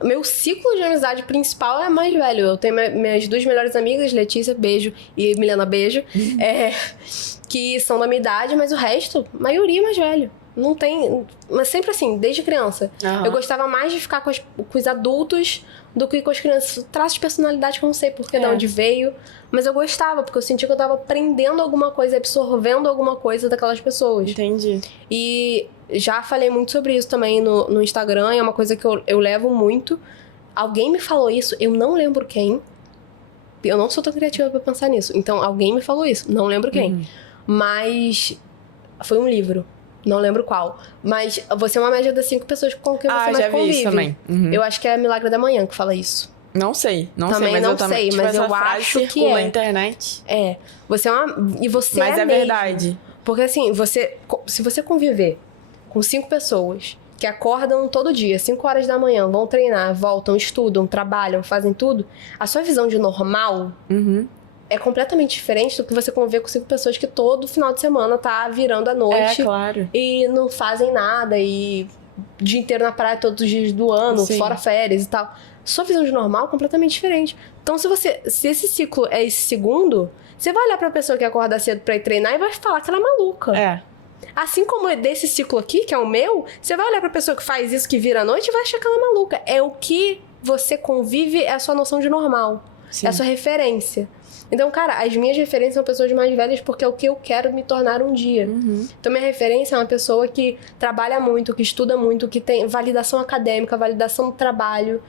meu ciclo de amizade principal é mais velho. Eu tenho minhas duas melhores amigas, Letícia, beijo, e Milena, beijo, que são da minha idade, mas o resto, maioria mais velho. Não tem... Mas sempre assim, desde criança. Eu gostava mais de ficar com os adultos do que com as crianças. Traço de personalidade que eu não sei porque de onde veio. Mas eu gostava, porque eu sentia que eu tava aprendendo alguma coisa, absorvendo alguma coisa daquelas pessoas. Entendi. E já falei muito sobre isso também no Instagram. É uma coisa que eu levo muito. Alguém me falou isso, eu não lembro quem. Eu não sou tão criativa pra pensar nisso. Então, alguém me falou isso, não lembro quem. Mas foi um livro. Não lembro qual. Mas você é uma média das 5 pessoas com quem você mais já vi convive. isso também. Eu acho que é Milagre da Manhã que fala isso. Não sei, Também mas não eu também. sei, mas eu acho que circula na é. internet. Você é uma... E você mas é mesmo. verdade. Porque assim, se você conviver com 5 pessoas que acordam todo dia, 5 horas da manhã, vão treinar, voltam, estudam, trabalham, fazem tudo, a sua visão de normal é completamente diferente do que você conviver com 5 pessoas que todo final de semana tá virando a noite. Claro. E não fazem nada, e o dia inteiro na praia todos os dias do ano, fora férias e tal. Sua visão de normal é completamente diferente. Então, se esse ciclo é esse segundo, você vai olhar pra pessoa que acorda cedo pra ir treinar e vai falar que ela é maluca. Assim como é desse ciclo aqui, que é o meu, você vai olhar pra pessoa que faz isso, que vira à noite, e vai achar que ela é maluca. É o que você convive, é a sua noção de normal. É a sua referência. Então, cara, as minhas referências são pessoas mais velhas porque é o que eu quero me tornar um dia. Então, minha referência é uma pessoa que trabalha muito, que estuda muito, que tem validação acadêmica, validação do trabalho.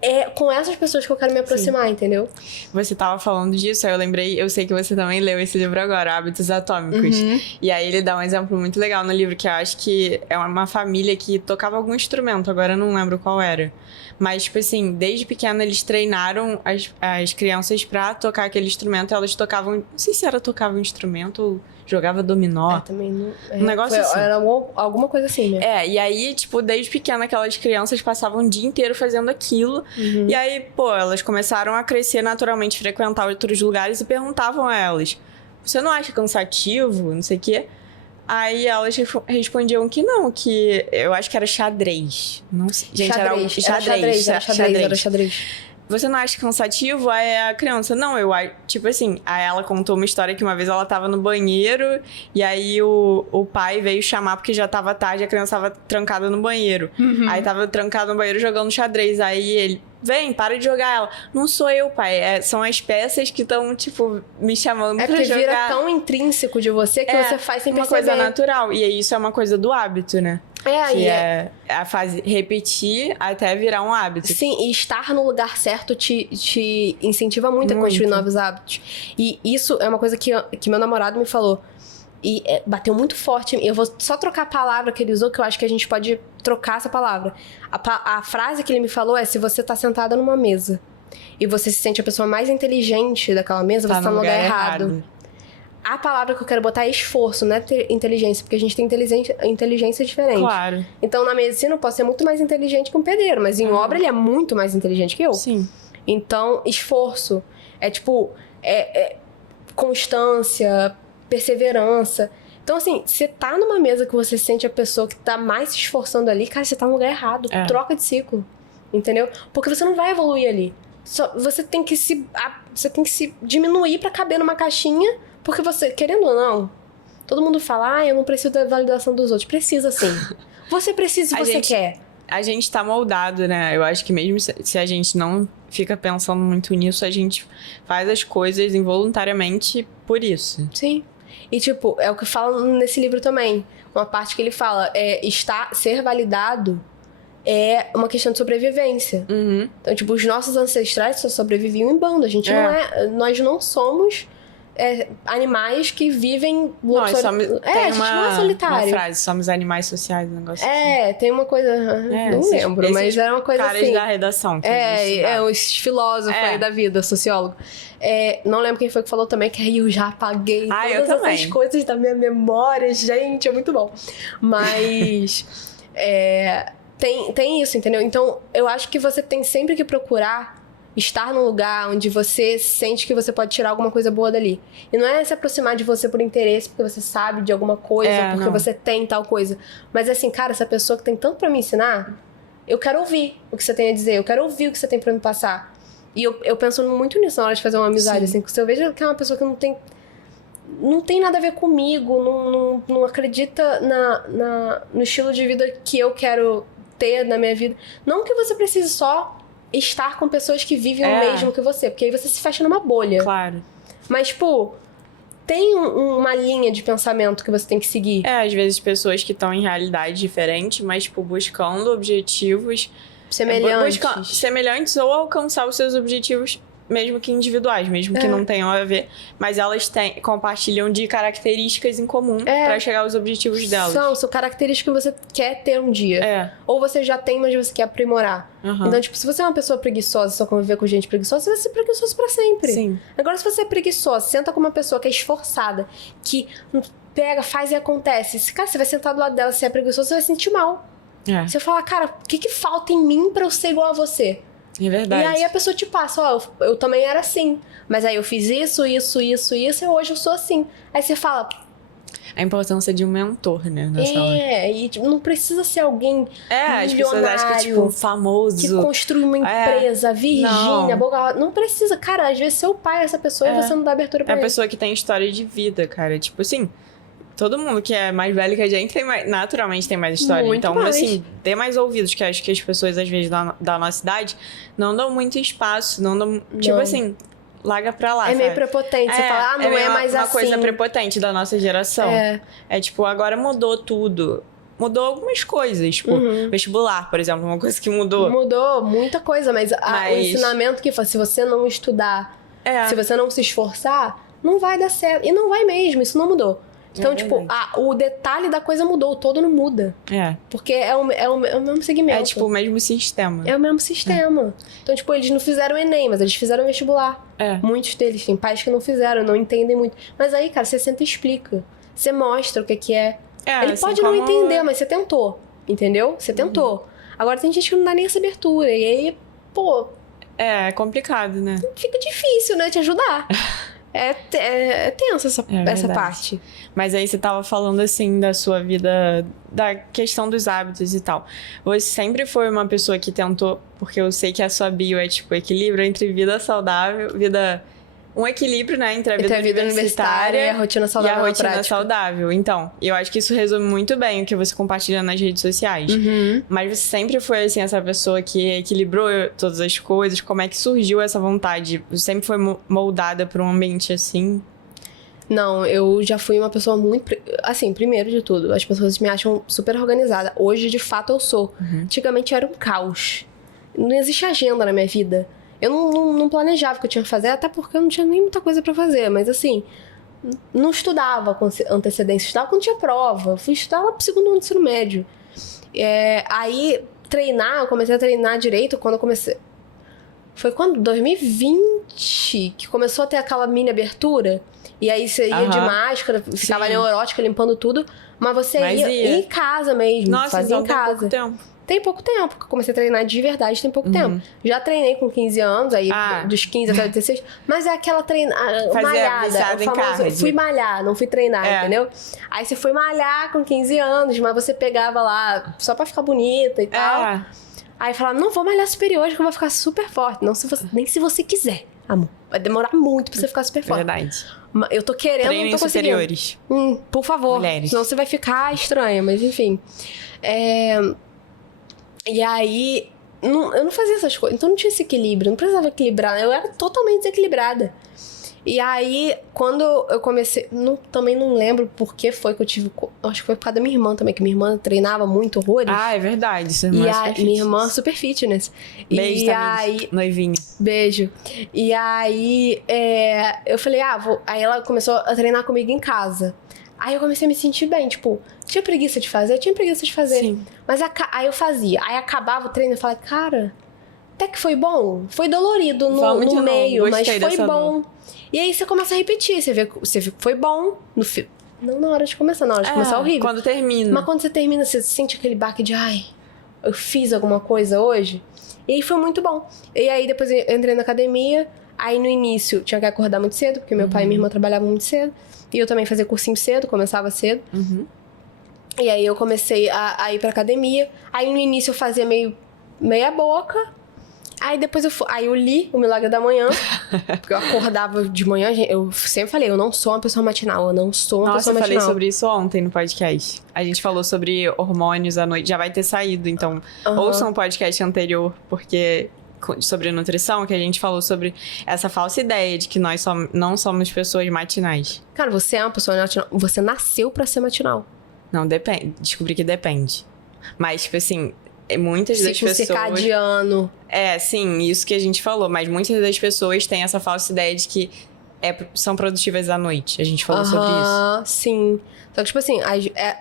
É com essas pessoas que eu quero me aproximar, entendeu? Você tava falando disso, aí eu sei que você também leu esse livro agora, Hábitos Atômicos. E aí ele dá um exemplo muito legal no livro, que eu acho que é uma família que tocava algum instrumento, agora eu não lembro qual era. Mas, tipo assim, desde pequena eles treinaram as crianças pra tocar aquele instrumento. Elas tocavam, não sei se tocavam instrumento ou jogava dominó. Também não... Um negócio assim. Era alguma coisa assim, né? E aí, tipo, desde pequena aquelas crianças passavam o dia inteiro fazendo aquilo. E aí, pô, elas começaram a crescer naturalmente, frequentar outros lugares e perguntavam a elas: você não acha cansativo? Não sei o quê. Aí elas respondiam que não, que eu acho que era xadrez. Não sei. Gente, Era xadrez. Você não acha cansativo? Aí a criança, não, tipo assim, aí ela contou uma história que uma vez ela tava no banheiro e aí o pai veio chamar porque já tava tarde, a criança tava trancada no banheiro. Aí tava trancada no banheiro jogando xadrez. Aí ele, vem, para de jogar. Ela, não sou eu, pai, são as peças que estão, tipo, me chamando pra jogar. É porque vira tão intrínseco de você que você faz sem perceber. É uma coisa natural. E isso é uma coisa do hábito, né? Que é a fase repetir até virar um hábito. Sim, e estar no lugar certo te incentiva muito a construir novos hábitos. E isso é uma coisa que meu namorado me falou. E bateu muito forte. Eu vou só trocar a palavra que ele usou, que eu acho que a gente pode trocar essa palavra. A frase que ele me falou é: se você tá sentada numa mesa e você se sente a pessoa mais inteligente daquela mesa, você tá no lugar errado. A palavra que eu quero botar é esforço, não é inteligência, porque a gente tem inteligência diferente. Claro. Então, na medicina, eu posso ser muito mais inteligente que um pedreiro, mas em obra ele é muito mais inteligente que eu. Sim. Então, esforço é tipo constância, perseverança. Então, assim, você tá numa mesa que você sente a pessoa que tá mais se esforçando ali, cara, você tá no lugar errado. Troca de ciclo, entendeu? Porque você não vai evoluir ali. Você tem que se diminuir pra caber numa caixinha. Porque você, querendo ou não, todo mundo fala, eu não preciso da validação dos outros. Precisa sim. Você precisa e você quer. A gente tá moldado, né? Eu acho que mesmo se a gente não fica pensando muito nisso, a gente faz as coisas involuntariamente por isso. Sim. E tipo, é o que fala nesse livro também. Uma parte que ele fala, ser validado é uma questão de sobrevivência. Então, tipo, os nossos ancestrais só sobreviviam em bando. A gente nós não somos animais que vivem... Não, a gente não é solitário. Uma frase, somos animais sociais, um negócio tem uma coisa... não lembro, mas era uma coisa caras assim. da redação. Os filósofos aí da vida, sociólogo. Não lembro quem foi que falou também, que aí eu já apaguei todas essas coisas da minha memória. Gente, é muito bom. Mas... Tem isso, entendeu? Então, eu acho que você tem sempre que procurar estar num lugar onde você sente que você pode tirar alguma coisa boa dali. E não é se aproximar de você por interesse, porque você sabe de alguma coisa, porque você tem tal coisa. Mas assim, cara, essa pessoa que tem tanto pra me ensinar, eu quero ouvir o que você tem a dizer, eu quero ouvir o que você tem pra me passar. E eu penso muito nisso na hora de fazer uma amizade, assim, que se eu vejo que é uma pessoa que não tem nada a ver comigo, não acredita no estilo de vida que eu quero ter na minha vida. Não que você precise só estar com pessoas que vivem o mesmo que você, porque aí você se fecha numa bolha. Claro. Mas, tipo, tem uma linha de pensamento que você tem que seguir. Às vezes pessoas que estão em realidade diferente, mas, tipo, buscando objetivos semelhantes ou alcançar os seus objetivos, mesmo que individuais, mesmo que não tenham a ver, mas elas compartilham de características em comum pra chegar aos objetivos delas. São características que você quer ter um dia. Ou você já tem, mas você quer aprimorar. Então, tipo, se você é uma pessoa preguiçosa, só conviver com gente preguiçosa, você vai ser preguiçoso pra sempre. Sim. Agora, se você é preguiçosa, senta com uma pessoa que é esforçada, que pega, faz e acontece. Cara, você vai sentar do lado dela, se é preguiçoso, você vai se sentir mal. Você vai falar, cara, o que falta em mim pra eu ser igual a você? É verdade. E aí a pessoa te passa, eu também era assim. Mas aí eu fiz isso, e hoje eu sou assim. Aí você fala... A importância de um mentor, né? E tipo, não precisa ser alguém as pessoas acham que, tipo, famoso. Que construiu uma empresa, Virgínia, não precisa. Cara, às vezes seu pai é essa pessoa e você não dá abertura pra ele. É a pessoa que tem história de vida, cara. Tipo assim... Todo mundo que é mais velho que a gente naturalmente tem mais história. Muito então, mais. assim, dê mais ouvidos, que acho que as pessoas, às vezes, da nossa idade, não dão muito espaço, não dão... Tipo assim, larga pra lá, É meio prepotente. Você fala, não é mais assim. Uma coisa prepotente da nossa geração. É tipo, agora mudou tudo. Mudou algumas coisas. Tipo, vestibular, por exemplo, uma coisa que mudou. Mudou muita coisa, mas o ensinamento que se você não estudar, se você não se esforçar, não vai dar certo. E não vai mesmo, isso não mudou. Então, tipo, o detalhe da coisa mudou, o todo não muda. Porque é o mesmo segmento. É, tipo, o mesmo sistema. É o mesmo sistema. Então, tipo, eles não fizeram o Enem, mas eles fizeram o vestibular. Muitos deles, tem pais que não fizeram, não entendem muito. Mas aí, cara, você senta e explica. Você mostra o que é. Ele assim, pode não entender, mas você tentou. Entendeu? Você tentou. Agora, tem gente que não dá nem essa abertura. E aí, pô... É complicado, né? Fica difícil, né? Te ajudar. É tenso essa parte. Mas aí você tava falando, assim, da sua vida, da questão dos hábitos e tal. Você sempre foi uma pessoa que tentou, porque eu sei que a sua bio é, tipo, equilíbrio entre vida saudável, um equilíbrio, né, entre a vida universitária e a rotina saudável. E a rotina saudável. Então, eu acho que isso resume muito bem o que você compartilha nas redes sociais. Mas você sempre foi, assim, essa pessoa que equilibrou todas as coisas. Como é que surgiu essa vontade? Você sempre foi moldada por um ambiente assim? Não, eu já fui uma pessoa muito... Assim, primeiro de tudo, as pessoas me acham super organizada. Hoje, de fato, eu sou. Antigamente, era um caos. Não existe agenda na minha vida. Eu não planejava o que eu tinha que fazer, até porque eu não tinha nem muita coisa pra fazer. Mas, assim, não estudava com antecedência. Estudava quando tinha prova. Fui estudar lá pro segundo ano do ensino médio. Aí, eu comecei a treinar direito quando eu comecei... Foi quando? 2020, que começou a ter aquela mini abertura. E aí você ia de máscara, ficava neurótica, limpando tudo. Mas você ia em casa mesmo. Nossa, fazia então em casa. Tem pouco tempo. Tem pouco tempo, porque eu comecei a treinar de verdade tem pouco tempo. Já treinei com 15 anos, aí dos 15 até os 16. Mas é aquela malhada. Em cardio. Fui malhar, não fui treinar, entendeu? Aí você foi malhar com 15 anos, mas você pegava lá só pra ficar bonita e tal. Aí falava, não, vou malhar superior, que eu vou ficar super forte. Não, nem se você quiser, amor. Vai demorar muito pra você ficar super forte. Verdade. Eu tô querendo, Treinem não tô conseguindo. superiores. Por favor. Mulheres. Senão você vai ficar estranha, mas enfim. E aí, eu não fazia essas coisas. Então não tinha esse equilíbrio, não precisava equilibrar. Eu era totalmente desequilibrada. E aí, quando eu comecei... também não lembro por que foi que eu tive... Acho que foi por causa da minha irmã também, que minha irmã treinava muito, horrores. Ah, é verdade. Sua irmã E é super fitness. minha irmã super fitness. Beijo, E aí... Tamires, noivinha. Beijo. E aí, eu falei, vou... Aí ela começou a treinar comigo em casa. Aí eu comecei a me sentir bem, tipo... Tinha preguiça de fazer? Tinha preguiça de fazer. Sim. Mas aí eu fazia. Aí acabava o treino e eu falei, cara... Até que foi bom. Foi dolorido no meio, mas foi bom. E aí você começa a repetir. Você vê que foi bom. Não na hora de começar, na hora de começar horrível. Quando termina. Mas quando você termina, você sente aquele baque de... Ai, eu fiz alguma coisa hoje. E aí foi muito bom. E aí depois eu entrei na academia. Aí no início tinha que acordar muito cedo, porque meu pai e minha irmã trabalhavam muito cedo. E eu também fazia cursinho cedo, começava cedo. E aí eu comecei a ir pra academia. Aí no início eu fazia meia boca. Aí depois eu li O Milagre da Manhã, porque eu acordava de manhã, eu sempre falei, eu não sou uma pessoa matinal, eu não sou uma pessoa matinal. Nossa, eu falei sobre isso ontem no podcast. A gente falou sobre hormônios à noite, já vai ter saído, então ouçam o podcast anterior, porque sobre nutrição, que a gente falou sobre essa falsa ideia de que nós não somos pessoas matinais. Cara, você é uma pessoa matinal, você nasceu pra ser matinal. Não, depende, descobri que depende. Mas, tipo assim... Muitas das pessoas... circadiano. Sim, isso que a gente falou. Mas muitas das pessoas têm essa falsa ideia de que são produtivas à noite. A gente falou sobre isso. Sim. Só que, tipo assim,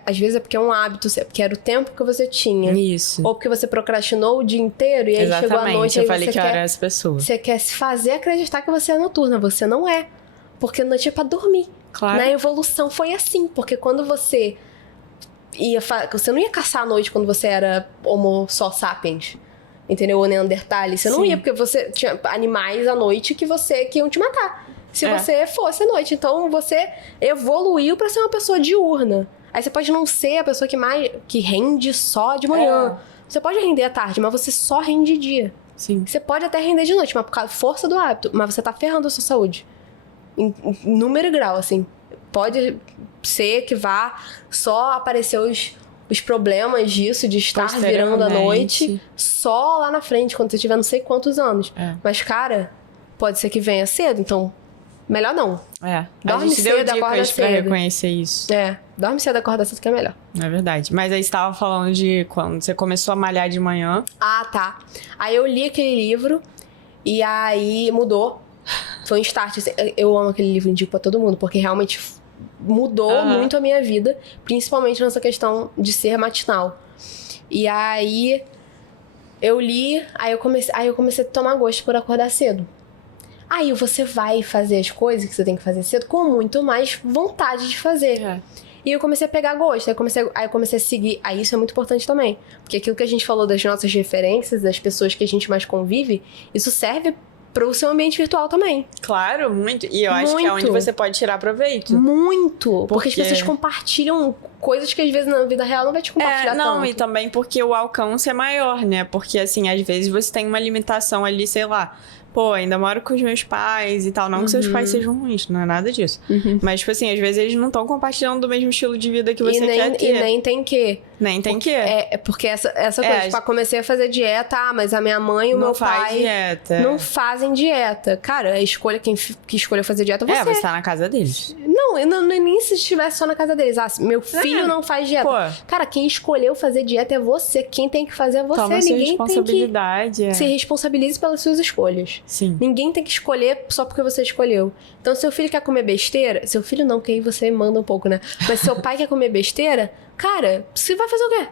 às vezes é porque é um hábito, porque era o tempo que você tinha. Isso. Ou porque você procrastinou o dia inteiro e aí chegou a noite... Eu falei que eu era essa pessoa. Você quer se fazer acreditar que você é noturna. Você não é. Porque noite é pra dormir. Claro. Na evolução foi assim. Porque quando você... Você não ia caçar à noite quando você era Homo sapiens, entendeu? Ou Neandertal. Você não ia, porque você tinha animais à noite que iam te matar. Se você fosse à noite. Então você evoluiu pra ser uma pessoa diurna. Aí você pode não ser a pessoa que rende só de manhã. Você pode render à tarde, mas você só rende de dia. Sim. Você pode até render de noite, mas por causa da força do hábito. Mas você tá ferrando a sua saúde. Em número e grau, assim. Pode ser que vá só aparecer os problemas disso, de estar virando à noite, só lá na frente, quando você tiver não sei quantos anos. Mas, cara, pode ser que venha cedo, então, melhor não. Dorme cedo, acorda cedo. Pra reconhecer isso. Dorme cedo, acorda cedo, que é melhor. É verdade. Mas aí você tava falando de quando você começou a malhar de manhã. Ah, tá. Aí eu li aquele livro e aí mudou. Foi um start. Eu amo aquele livro, indico pra todo mundo, porque realmente... mudou muito a minha vida, principalmente nessa questão de ser matinal. E aí eu li, aí eu comecei a tomar gosto por acordar cedo. Aí você vai fazer as coisas que você tem que fazer cedo com muito mais vontade de fazer. E eu comecei a pegar gosto, aí eu comecei a seguir. Aí isso é muito importante também, porque aquilo que a gente falou das nossas referências, das pessoas que a gente mais convive, isso serve pro seu ambiente virtual também. Claro, muito. E eu acho que é onde você pode tirar proveito. Muito. Porque as pessoas compartilham coisas que às vezes na vida real não vai te compartilhar tanto. E também porque o alcance é maior, né? Porque, assim, às vezes você tem uma limitação ali, sei lá... Pô, ainda moro com os meus pais e tal. Não que seus pais sejam ruins, não é nada disso. Mas, tipo assim, às vezes eles não estão compartilhando do mesmo estilo de vida que você quer ter. E nem tem que. Nem tem que. Porque essa coisa, tipo, comecei a fazer dieta, mas a minha mãe e o meu pai dieta. Não fazem dieta. Cara, quem escolheu fazer dieta é você. Você tá na casa deles. Não, nem se estivesse só na casa deles. Meu filho não faz dieta. Pô. Cara, quem escolheu fazer dieta é você. Quem tem que fazer é você. Toma Ninguém responsabilidade. Tem que se responsabilize pelas suas escolhas. Sim. Ninguém tem que escolher só porque você escolheu. Então, seu filho quer comer besteira... Seu filho não, que aí você manda um pouco, né? Mas seu pai quer comer besteira... Cara, você vai fazer o quê?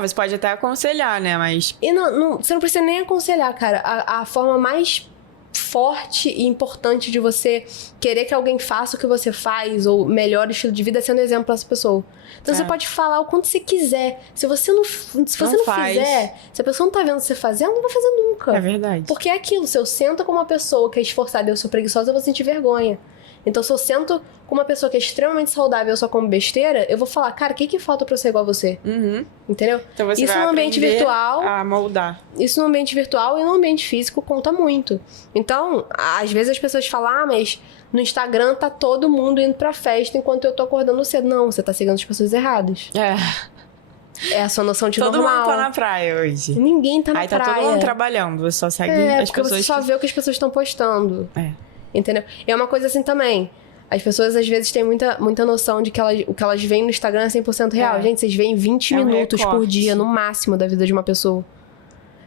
Você pode até aconselhar, né? Mas... E você não precisa nem aconselhar, cara. A forma mais forte e importante de você querer que alguém faça o que você faz ou melhore o estilo de vida é sendo exemplo pra essa pessoa. Então você pode falar o quanto você quiser. Se você não fizer, se a pessoa não tá vendo você fazer, ela não vai fazer nunca. É verdade. Porque é aquilo, se eu sento com uma pessoa que é esforçada e eu sou preguiçosa, eu vou sentir vergonha. Então, se eu sento com uma pessoa que é extremamente saudável e eu só como besteira, eu vou falar, cara, o que falta pra eu ser igual a você? Entendeu? Então você isso vai no ambiente virtual. A moldar. Isso no ambiente virtual e no ambiente físico conta muito. Então, às vezes as pessoas falam, mas no Instagram tá todo mundo indo pra festa enquanto eu tô acordando cedo. Não, você tá seguindo as pessoas erradas. É a sua noção de normal. Todo mundo tá na praia hoje. Ninguém tá na praia. Aí tá todo mundo trabalhando, você só segue as pessoas. Você só vê o que as pessoas estão postando. Entendeu? E é uma coisa assim também. As pessoas, às vezes, têm muita noção de que o que elas veem no Instagram é 100% real. Gente, vocês veem 20 minutos por dia, no máximo, da vida de uma pessoa.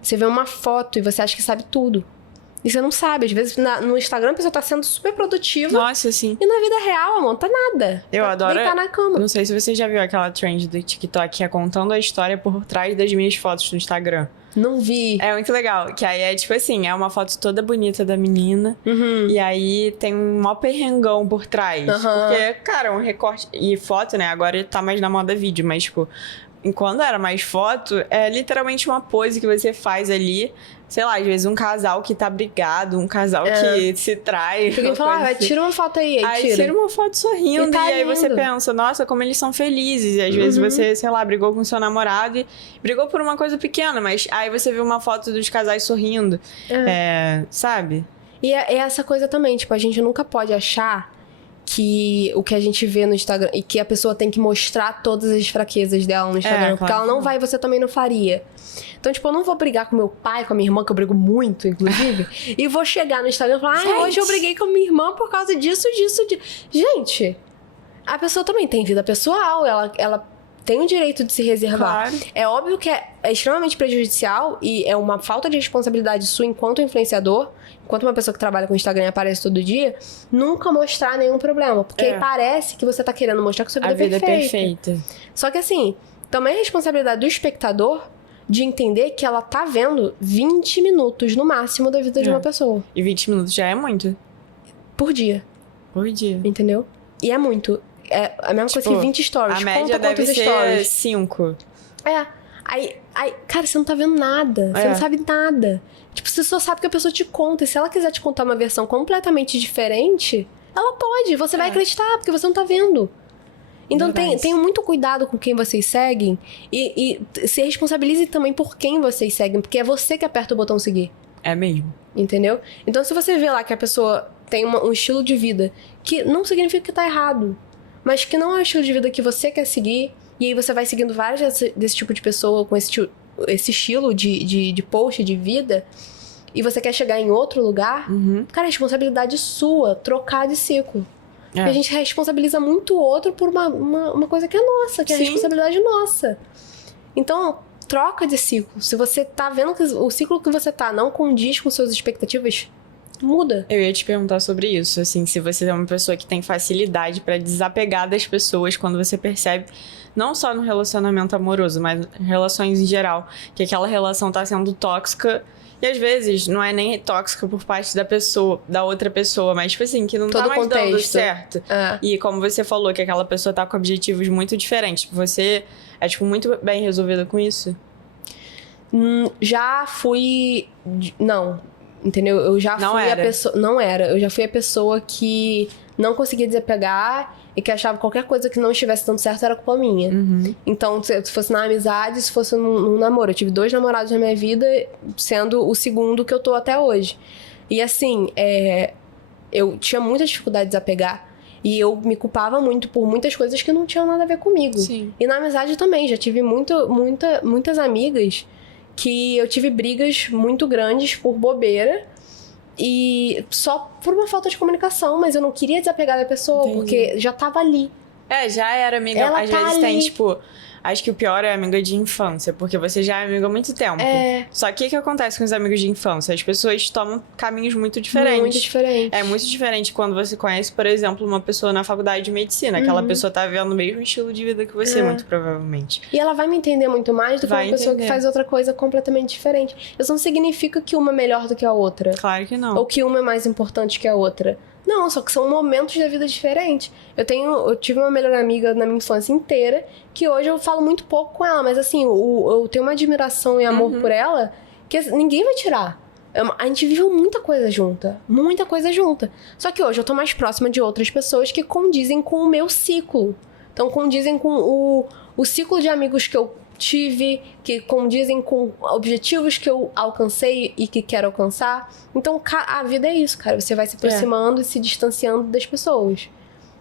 Você vê uma foto e você acha que sabe tudo. E você não sabe. Às vezes, no Instagram, a pessoa tá sendo super produtiva. Nossa, sim. E na vida real, amor, não tá nada. Eu adoro. Deitar na cama. Não sei se você já viu aquela trend do TikTok que é contando a história por trás das minhas fotos no Instagram. Não vi. É muito legal. Que aí é tipo assim, é uma foto toda bonita da menina. E aí tem um mó perrengão por trás. Porque, cara, um recorte... E foto, né? Agora tá mais na moda vídeo, mas tipo... Quando era mais foto, é literalmente uma pose que você faz ali. Sei lá, às vezes um casal que tá brigado, um casal que se trai. Alguém fala, vai, tira uma foto aí. Aí tira uma foto sorrindo e aí você pensa, nossa, como eles são felizes. E às vezes você, sei lá, brigou com seu namorado e brigou por uma coisa pequena, mas aí você vê uma foto dos casais sorrindo. Sabe? E é essa coisa também, tipo, a gente nunca pode achar que o que a gente vê no Instagram e que a pessoa tem que mostrar todas as fraquezas dela no Instagram, porque ela não vai e você também não faria. Então, tipo, eu não vou brigar com meu pai, com a minha irmã, que eu brigo muito, inclusive, e vou chegar no Instagram e falar, hoje eu briguei com minha irmã por causa disso. Gente, a pessoa também tem vida pessoal, ela tem o direito de se reservar. Claro. É óbvio que é extremamente prejudicial e é uma falta de responsabilidade sua enquanto influenciador, enquanto uma pessoa que trabalha com Instagram e aparece todo dia, nunca mostrar nenhum problema. Porque aí parece que você tá querendo mostrar que sua vida é perfeita. Só que assim, também é responsabilidade do espectador de entender que ela tá vendo 20 minutos no máximo da vida de uma pessoa. E 20 minutos já é muito. Por dia. Por dia. Entendeu? E é muito. É a mesma coisa que 20 stories. A média deve ser 5. Aí, cara, você não tá vendo nada. Você não sabe nada. Tipo, você só sabe que a pessoa te conta. E se ela quiser te contar uma versão completamente diferente, ela pode. Você vai acreditar, porque você não tá vendo. Então, tenham muito cuidado com quem vocês seguem. E se responsabilize também por quem vocês seguem. Porque é você que aperta o botão seguir. É mesmo. Entendeu? Então, se você vê lá que a pessoa tem um estilo de vida que não significa que tá errado, mas que não é o estilo de vida que você quer seguir, e aí você vai seguindo várias desse tipo de pessoa com esse estilo de post, de vida, e você quer chegar em outro lugar, cara, a responsabilidade sua, trocar de ciclo. Porque a gente responsabiliza muito o outro por uma coisa que é nossa, que é a responsabilidade nossa. Então, troca de ciclo. Se você tá vendo que o ciclo que você tá não condiz com suas expectativas, muda. Eu ia te perguntar sobre isso, assim, se você é uma pessoa que tem facilidade pra desapegar das pessoas quando você percebe, não só no relacionamento amoroso, mas relações em geral, que aquela relação tá sendo tóxica e às vezes não é nem tóxica por parte da pessoa, da outra pessoa, mas tipo assim, que não tá mais dando certo. E como você falou, que aquela pessoa tá com objetivos muito diferentes, você é tipo muito bem resolvida com isso? Já fui... Não. Entendeu? Eu já fui a pessoa... Não era. Eu já fui a pessoa que não conseguia desapegar e que achava qualquer coisa que não estivesse dando certo era culpa minha. Então, se fosse na amizade, se fosse num namoro. Eu tive 2 namorados na minha vida, sendo o segundo que eu tô até hoje. E assim, eu tinha muita dificuldade de desapegar. E eu me culpava muito por muitas coisas que não tinham nada a ver comigo. Sim. E na amizade também. Já tive muitas amigas que eu tive brigas muito grandes por bobeira e só por uma falta de comunicação, mas eu não queria desapegar da pessoa. Entendi. Porque já tava ali. Já era amiga. Ela às tá vezes ali. tem, tipo... Acho que o pior é amiga de infância, porque você já é amiga há muito tempo. Só que o que acontece com os amigos de infância? As pessoas tomam caminhos muito diferentes. Muito diferente. É muito diferente quando você conhece, por exemplo, uma pessoa na faculdade de medicina. Aquela pessoa tá vivendo o mesmo estilo de vida que você, muito provavelmente. E ela vai me entender muito mais do que uma pessoa que faz outra coisa completamente diferente. Isso não significa que uma é melhor do que a outra. Claro que não. Ou que uma é mais importante que a outra. Não, só que são momentos da vida diferentes. Eu tive uma melhor amiga na minha infância inteira, que hoje eu falo muito pouco com ela, mas assim, eu tenho uma admiração e amor por ela que ninguém vai tirar. A gente viveu muita coisa junta. Muita coisa junta. Só que hoje eu tô mais próxima de outras pessoas que condizem com o meu ciclo. Então, condizem com o ciclo de amigos que eu tive, que condizem com objetivos que eu alcancei e que quero alcançar. Então, a vida é isso, cara. Você vai se aproximando e se distanciando das pessoas.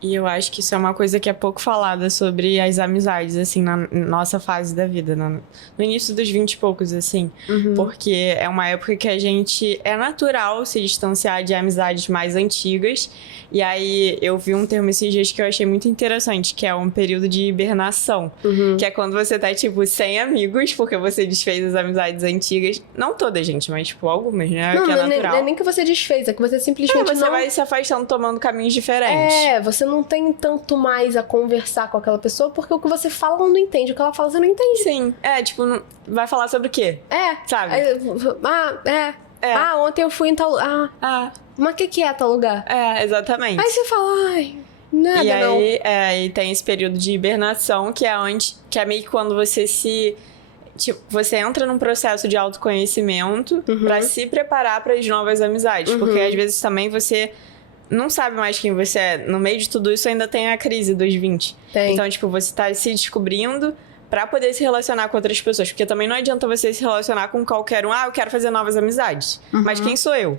E eu acho que isso é uma coisa que é pouco falada sobre as amizades, assim, na nossa fase da vida, no início dos 20 e poucos, assim. Porque é uma época que a gente... É natural se distanciar de amizades mais antigas. E aí, eu vi um termo esses dias que eu achei muito interessante, que é um período de hibernação. Que é quando você tá, tipo, sem amigos, porque você desfez as amizades antigas. Não toda, gente, mas, tipo, algumas, né? Não, que é não natural. é nem que você desfez, é que você simplesmente Você vai se afastando, tomando caminhos diferentes. você não tem tanto mais a conversar com aquela pessoa, porque o que você fala ela não entende, o que ela fala você não entende. Sim, tipo, vai falar sobre o quê? Sabe? Ontem eu fui em tal... mas o que é tal lugar? Exatamente. Aí você fala, ai, nada e aí, não. E tem esse período de hibernação, que é meio que quando você se... Tipo, você entra num processo de autoconhecimento pra se preparar para as novas amizades. Porque às vezes também você não sabe mais quem você é. No meio de tudo isso ainda tem a crise dos 20. Tem. Então, tipo, você tá se descobrindo pra poder se relacionar com outras pessoas. Porque também não adianta você se relacionar com qualquer um. Eu quero fazer novas amizades. Mas quem sou eu?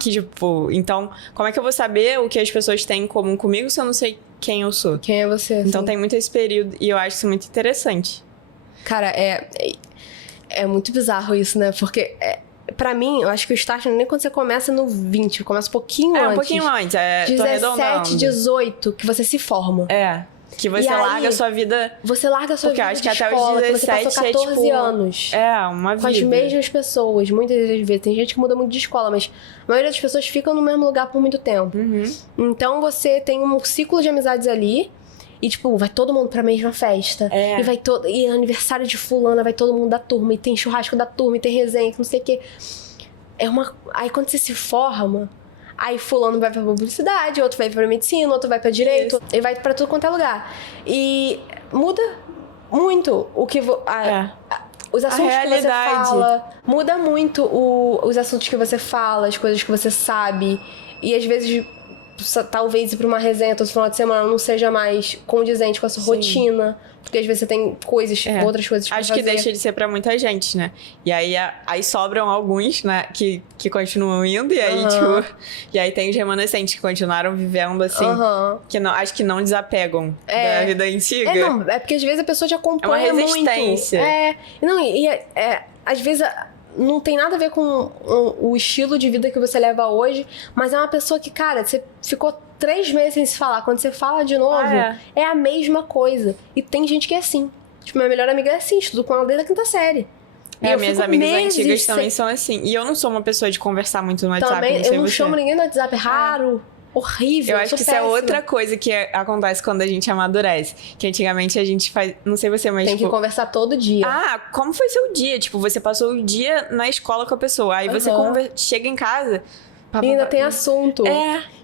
Que, tipo, então, como é que eu vou saber o que as pessoas têm em comum comigo se eu não sei quem eu sou? Quem é você? Então tem muito esse período. E eu acho isso muito interessante. Cara, é muito bizarro isso, né? Porque... Pra mim, eu acho que o start não é nem quando você começa no 20, começa um pouquinho antes. Um pouquinho antes, tô 17, 18, que você se forma. Que você larga a sua vida... Você larga a sua vida acho de que até escola, os 17 que você passou 14 anos. Uma vida. Com as mesmas pessoas, muitas das vezes. Tem gente que muda muito de escola, mas a maioria das pessoas ficam no mesmo lugar por muito tempo. Então, você tem um ciclo de amizades ali... E, tipo, vai todo mundo pra mesma festa. E é aniversário de fulana, vai todo mundo da turma. E tem churrasco da turma, e tem resenha, que não sei o quê. Aí, quando você se forma... Aí, fulano vai pra publicidade, outro vai pra medicina, outro vai pra direito. E vai pra tudo quanto é lugar. E muda muito o que... os assuntos que você fala. Muda muito os assuntos que você fala, as coisas que você sabe. E, às vezes... talvez ir pra uma resenha todo final de semana não seja mais condizente com a sua rotina. Porque às vezes você tem outras coisas pra fazer. Acho que deixa de ser pra muita gente, né? E aí sobram alguns, né? Que continuam indo. E aí, e aí tem os remanescentes que continuaram vivendo assim. Que acho que não desapegam da vida antiga. É porque às vezes a pessoa te acompanha muito. É uma resistência. Às vezes... Não tem nada a ver com o estilo de vida que você leva hoje, mas é uma pessoa que, cara, você ficou 3 meses sem se falar. Quando você fala de novo, é a mesma coisa. E tem gente que é assim. Tipo, minha melhor amiga é assim, estudo com ela desde a 5ª série. Minhas amigas antigas também são assim. E eu não sou uma pessoa de conversar muito no WhatsApp. Também, eu não chamo ninguém no WhatsApp, é raro. Horrível. Eu acho que isso é outra coisa que acontece quando a gente amadurece. Que antigamente a gente faz... Não sei você, mas tem que conversar todo dia. Como foi seu dia? Tipo, você passou o dia na escola com a pessoa. Aí você chega em casa... E ainda tem assunto.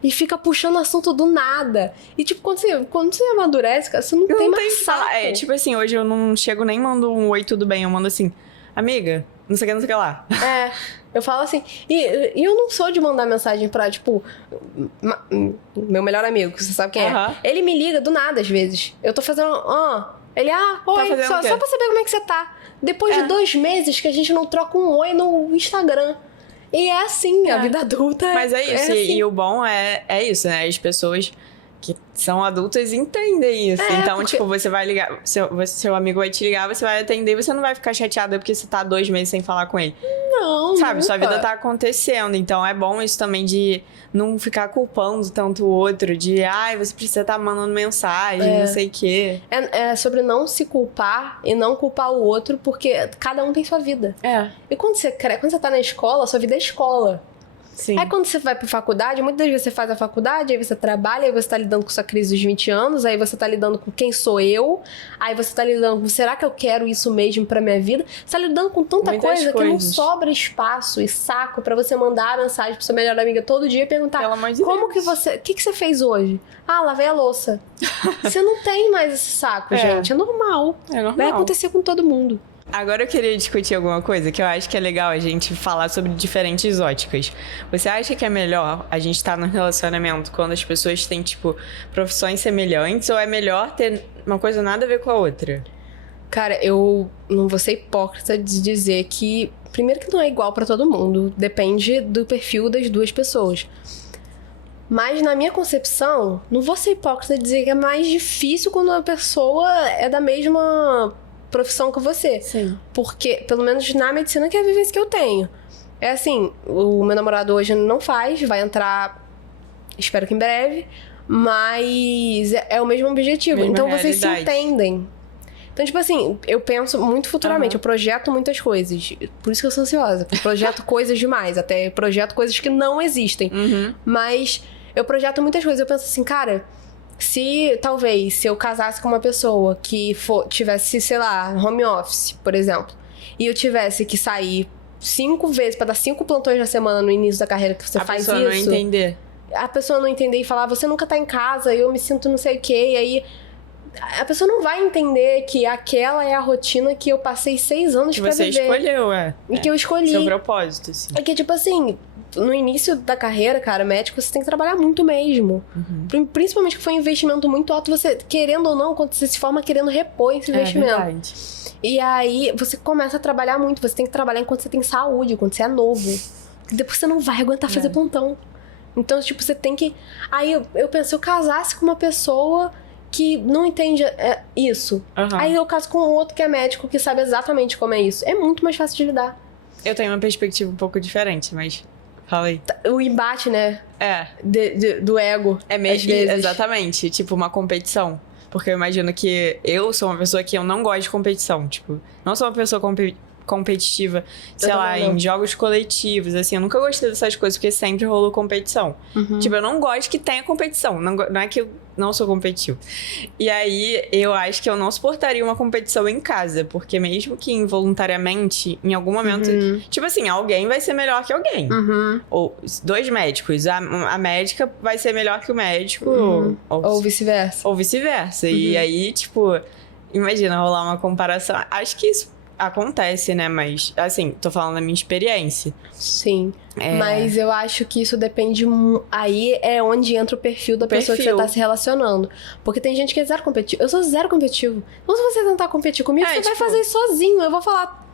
E fica puxando assunto do nada. E tipo, quando você amadurece, cara, você não tem mais saco. Tipo assim, hoje eu não chego nem mando um oi, tudo bem. Eu mando assim, amiga, não sei o que lá. Eu falo assim, e eu não sou de mandar mensagem pra, tipo, meu melhor amigo, você sabe quem é. Ele me liga do nada, às vezes. Eu tô fazendo, ele, oi, só pra saber como é que você tá. Depois de 2 meses que a gente não troca um oi no Instagram. E é assim, a vida adulta. Mas é isso, assim. E o bom é isso, né? As pessoas que são adultas entendem isso. Então, tipo, você vai ligar, seu amigo vai te ligar, você vai atender e você não vai ficar chateada porque você tá 2 meses sem falar com ele. Não, sabe, sua vida tá acontecendo. Então é bom isso também de não ficar culpando tanto o outro, de você precisa estar mandando mensagem, não sei o quê. É sobre não se culpar e não culpar o outro, porque cada um tem sua vida. E quando você tá na escola, sua vida é escola. Sim. Aí quando você vai pra faculdade, muitas vezes você faz a faculdade, aí você trabalha, aí você tá lidando com sua crise dos 20 anos, aí você tá lidando com quem sou eu, aí você tá lidando com será que eu quero isso mesmo pra minha vida? Você tá lidando com tanta coisa que não sobra espaço e saco pra você mandar a mensagem pra sua melhor amiga todo dia e perguntar como que você... O que você fez hoje? Lavei a louça. Você não tem mais esse saco, gente. É normal. Vai acontecer com todo mundo. Agora eu queria discutir alguma coisa que eu acho que é legal a gente falar sobre diferentes óticas. Você acha que é melhor a gente estar num relacionamento quando as pessoas têm, tipo, profissões semelhantes, ou é melhor ter uma coisa nada a ver com a outra? Cara, eu não vou ser hipócrita de dizer que... Primeiro que não é igual pra todo mundo. Depende do perfil das duas pessoas. Mas na minha concepção, não vou ser hipócrita dizer que é mais difícil quando a pessoa é da mesma profissão que você. Sim. Porque, pelo menos na medicina, que é a vivência que eu tenho. É assim, o meu namorado hoje não faz, vai entrar, espero que em breve, mas é o mesmo objetivo. Mesma então vocês se realidade. entendem. Então, tipo assim, eu penso muito futuramente, eu projeto muitas coisas. Por isso que eu sou ansiosa. Eu projeto coisas demais, até projeto coisas que não existem. Mas eu projeto muitas coisas. Eu penso assim, cara, se eu casasse com uma pessoa que tivesse, sei lá, home office, por exemplo, e eu tivesse que sair 5 vezes pra dar 5 plantões na semana no início da carreira que você faz isso. A pessoa não entender. A pessoa não entender e falar, você nunca tá em casa, eu me sinto não sei o quê, e aí a pessoa não vai entender que aquela é a rotina que eu passei 6 anos pra viver. Que você escolheu, E que eu escolhi. Seu propósito, assim. É que, tipo assim, no início da carreira, cara, médico, você tem que trabalhar muito mesmo. Principalmente que foi um investimento muito alto, você, querendo ou não, quando você se forma querendo repor esse investimento. É verdade. E aí, você começa a trabalhar muito, você tem que trabalhar enquanto você tem saúde, quando você é novo. Depois você não vai aguentar fazer plantão. Então, tipo, você tem que... Aí eu pensei, eu casasse com uma pessoa que não entende isso. Aí eu caso com outro que é médico, que sabe exatamente como é isso. É muito mais fácil de lidar. Eu tenho uma perspectiva um pouco diferente, mas... Fala aí. O embate, né? É. Do ego. É mesmo, exatamente. Tipo, uma competição. Porque eu imagino que eu sou uma pessoa que eu não gosto de competição. Tipo, não sou uma pessoa competitiva, sei lá, em jogos coletivos, assim. Eu nunca gostei dessas coisas, porque sempre rolou competição. Tipo, eu não gosto que tenha competição. Não é que eu não sou competitivo. E aí, eu acho que eu não suportaria uma competição em casa. Porque mesmo que involuntariamente, em algum momento... Tipo assim, alguém vai ser melhor que alguém. Ou 2 médicos. A médica vai ser melhor que o médico. Ou vice-versa. Ou vice-versa. E aí, tipo... Imagina rolar uma comparação. Acho que isso acontece, né? Mas, assim, tô falando da minha experiência. Sim. Mas eu acho que isso depende... Aí é onde entra o perfil da pessoa que você tá se relacionando. Porque tem gente que é zero competitivo. Eu sou zero competitivo. Então, se você tentar competir comigo, você vai fazer isso sozinho. Eu vou falar...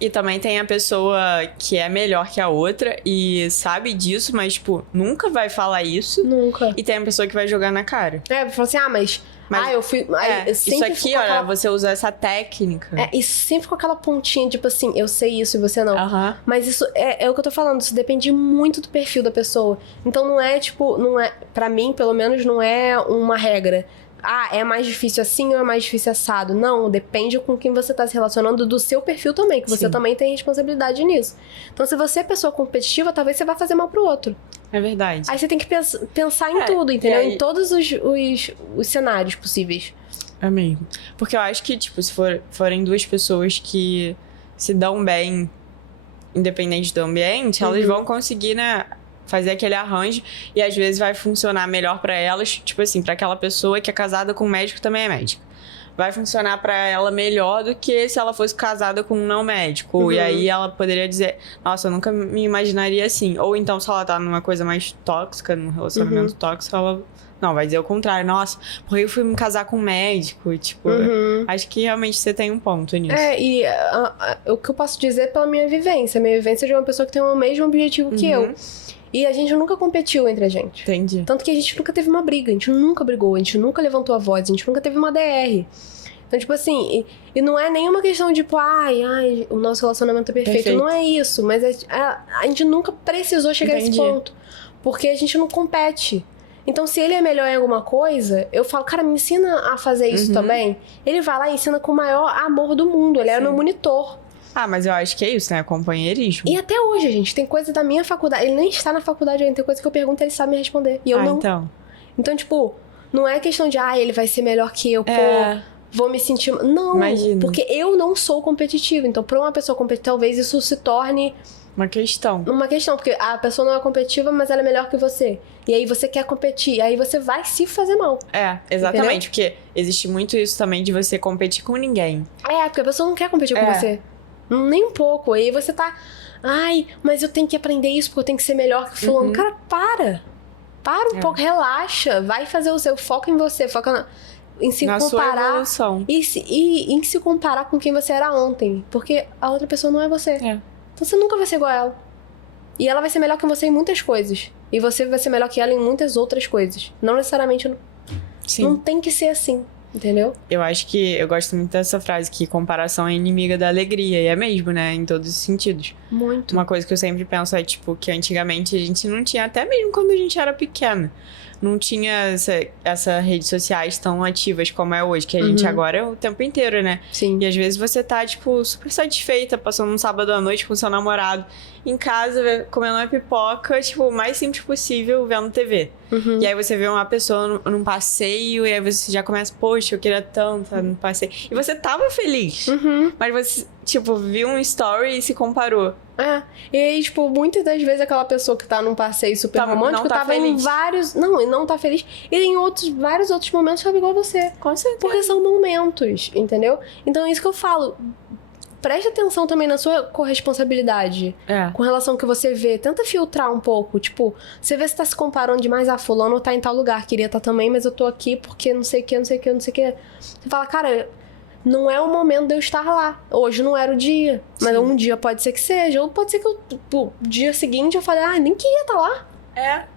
E também tem a pessoa que é melhor que a outra e sabe disso, mas, tipo, nunca vai falar isso. Nunca. E tem a pessoa que vai jogar na cara. Vai falar assim, mas eu fui... isso aqui, olha, você usou essa técnica. E sempre com aquela pontinha, tipo assim, eu sei isso e você não. Mas isso é o que eu tô falando, isso depende muito do perfil da pessoa. Então não é, tipo, pra mim, pelo menos, não é uma regra. É mais difícil assim ou é mais difícil assado? Não, depende com quem você tá se relacionando, do seu perfil também, que você também tem responsabilidade nisso. Então, se você é pessoa competitiva, talvez você vá fazer mal pro outro. É verdade. Aí você tem que pensar em tudo, entendeu? Em todos os cenários possíveis. É mesmo. Porque eu acho que, tipo, se forem 2 pessoas que se dão bem, independente do ambiente, elas vão conseguir, né... fazer aquele arranjo e às vezes vai funcionar melhor pra elas, tipo assim, pra aquela pessoa que é casada com um médico também é médico. Vai funcionar pra ela melhor do que se ela fosse casada com um não médico. E aí ela poderia dizer, nossa, eu nunca me imaginaria assim. Ou então, se ela tá numa coisa mais tóxica, num relacionamento tóxico, ela... Não, vai dizer o contrário. Nossa, por que eu fui me casar com um médico? Tipo, acho que realmente você tem um ponto nisso. O que eu posso dizer é pela minha vivência. A minha vivência é de uma pessoa que tem o mesmo objetivo que eu. E a gente nunca competiu entre a gente. Entendi. Tanto que a gente nunca teve uma briga, a gente nunca brigou, a gente nunca levantou a voz, a gente nunca teve uma DR. Então, tipo assim, e não é nenhuma questão de, tipo, o nosso relacionamento é perfeito. Não é isso, mas a gente nunca precisou chegar a esse ponto. Porque a gente não compete. Então, se ele é melhor em alguma coisa, eu falo, cara, me ensina a fazer isso também. Ele vai lá e ensina com o maior amor do mundo. Ele era meu monitor. Mas eu acho que é isso, né? Companheirismo. E até hoje, gente, tem coisa da minha faculdade. Ele nem está na faculdade ainda. Tem coisa que eu pergunto e ele sabe me responder. E eu não. Então, tipo, não é questão de, ele vai ser melhor que eu, vou me sentir... Não, porque eu não sou competitiva. Então, pra uma pessoa competitiva, talvez isso se torne... Uma questão, porque a pessoa não é competitiva, mas ela é melhor que você. E aí você quer competir, aí você vai se fazer mal. Exatamente. Entendeu? Porque existe muito isso também de você competir com ninguém. Porque a pessoa não quer competir com você. Nem um pouco. Aí você tá... mas eu tenho que aprender isso porque eu tenho que ser melhor que fulano. Cara, para um pouco, relaxa. Vai fazer o seu foco em você. Foca em se na comparar. Sua evolução. E em se comparar com quem você era ontem. Porque a outra pessoa não é você. Então você nunca vai ser igual a ela. E ela vai ser melhor que você em muitas coisas. E você vai ser melhor que ela em muitas outras coisas. Não necessariamente... Sim. Não tem que ser assim, entendeu? Eu acho que eu gosto muito dessa frase, que comparação é inimiga da alegria. E é mesmo, né? Em todos os sentidos. Muito. Uma coisa que eu sempre penso é, tipo, que antigamente a gente não tinha, até mesmo quando a gente era pequena, não tinha essa redes sociais tão ativas como é hoje, que a gente agora é o tempo inteiro, né? Sim. E às vezes você tá, tipo, super satisfeita, passando um sábado à noite com seu namorado, em casa, comendo uma pipoca, tipo, o mais simples possível, vendo TV. E aí você vê uma pessoa num passeio, e aí você já começa, poxa, eu queria tanto estar num passeio. E você tava feliz, mas você, tipo, viu um story e se comparou. E aí, tipo, muitas das vezes aquela pessoa que tá num passeio super romântico não tá tava feliz. em vários... Não, e não tá feliz. E em vários outros momentos tava igual você. Com certeza. Porque são momentos, entendeu? Então é isso que eu falo. Preste atenção também na sua corresponsabilidade. Com relação ao que você vê. Tenta filtrar um pouco. Tipo, você vê se tá se comparando demais. Fulano tá em tal lugar. Queria estar também, mas eu tô aqui porque não sei o que, não sei o que, não sei o que. Você fala, cara... Não é o momento de eu estar lá. Hoje não era o dia. Mas um dia pode ser que seja. Ou pode ser que o dia seguinte eu falei, nem queria estar lá.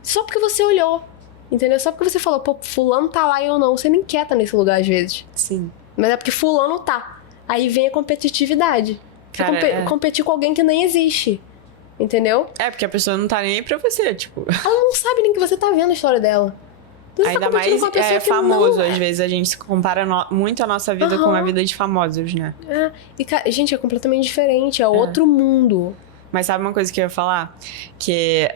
Só porque você olhou. Entendeu? Só porque você falou, pô, fulano tá lá e eu não. Você nem quer estar nesse lugar às vezes. Sim. Mas é porque fulano tá. Aí vem a competitividade. Você competir com alguém que nem existe. Entendeu? Porque a pessoa não tá nem aí pra você, tipo... Ela não sabe nem que você tá vendo a história dela. Você ainda tá mais é famoso, às vezes a gente se compara muito a nossa vida com a vida de famosos, né? E, cara, gente, é completamente diferente, é outro mundo. Mas sabe uma coisa que eu ia falar? Que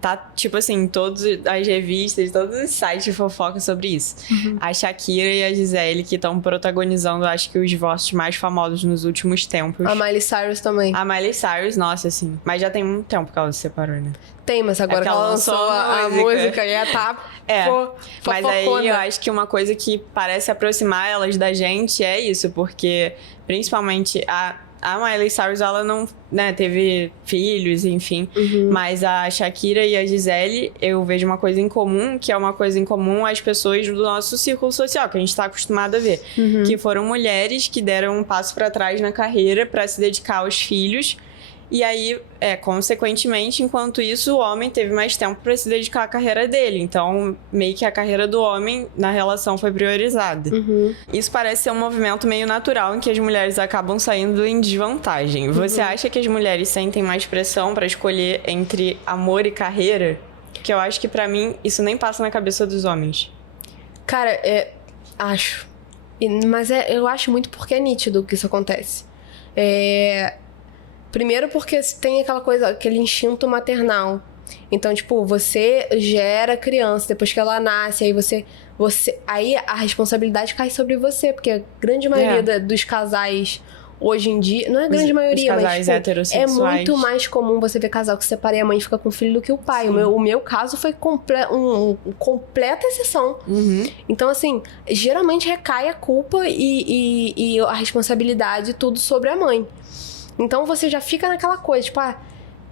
tá, tipo assim, em todas as revistas, todos os sites de fofoca sobre isso. A Shakira e a Gisele, que estão protagonizando, acho que os divórcios mais famosos nos últimos tempos. A Miley Cyrus também. A Miley Cyrus, nossa, assim. Mas já tem muito tempo que ela se separou, né? Tem, mas agora que ela lançou a música já tá... Mas aí eu acho que uma coisa que parece aproximar elas da gente é isso, porque principalmente a Miley Cyrus, ela não, né, teve filhos, enfim. Mas a Shakira e a Gisele, eu vejo uma coisa em comum, que é uma coisa em comum às pessoas do nosso círculo social, que a gente tá acostumado a ver. Que foram mulheres que deram um passo pra trás na carreira pra se dedicar aos filhos. E aí, consequentemente, enquanto isso, o homem teve mais tempo para se dedicar à carreira dele. Então, meio que a carreira do homem na relação foi priorizada. Isso parece ser um movimento meio natural em que as mulheres acabam saindo em desvantagem. Você acha que as mulheres sentem mais pressão para escolher entre amor e carreira? Que eu acho que, para mim, isso nem passa na cabeça dos homens. Cara, acho. Mas eu acho muito porque é nítido que isso acontece. Primeiro porque tem aquela coisa, aquele instinto maternal. Então, tipo, você gera criança, depois que ela nasce, aí aí a responsabilidade cai sobre você, porque a grande maioria dos casais hoje em dia, não é a grande maioria, mas tipo, é muito mais comum você ver casal que separa e a mãe fica com o filho do que o pai. O meu caso foi completa exceção. Então, assim, geralmente recai a culpa e a responsabilidade tudo sobre a mãe. Então você já fica naquela coisa, tipo,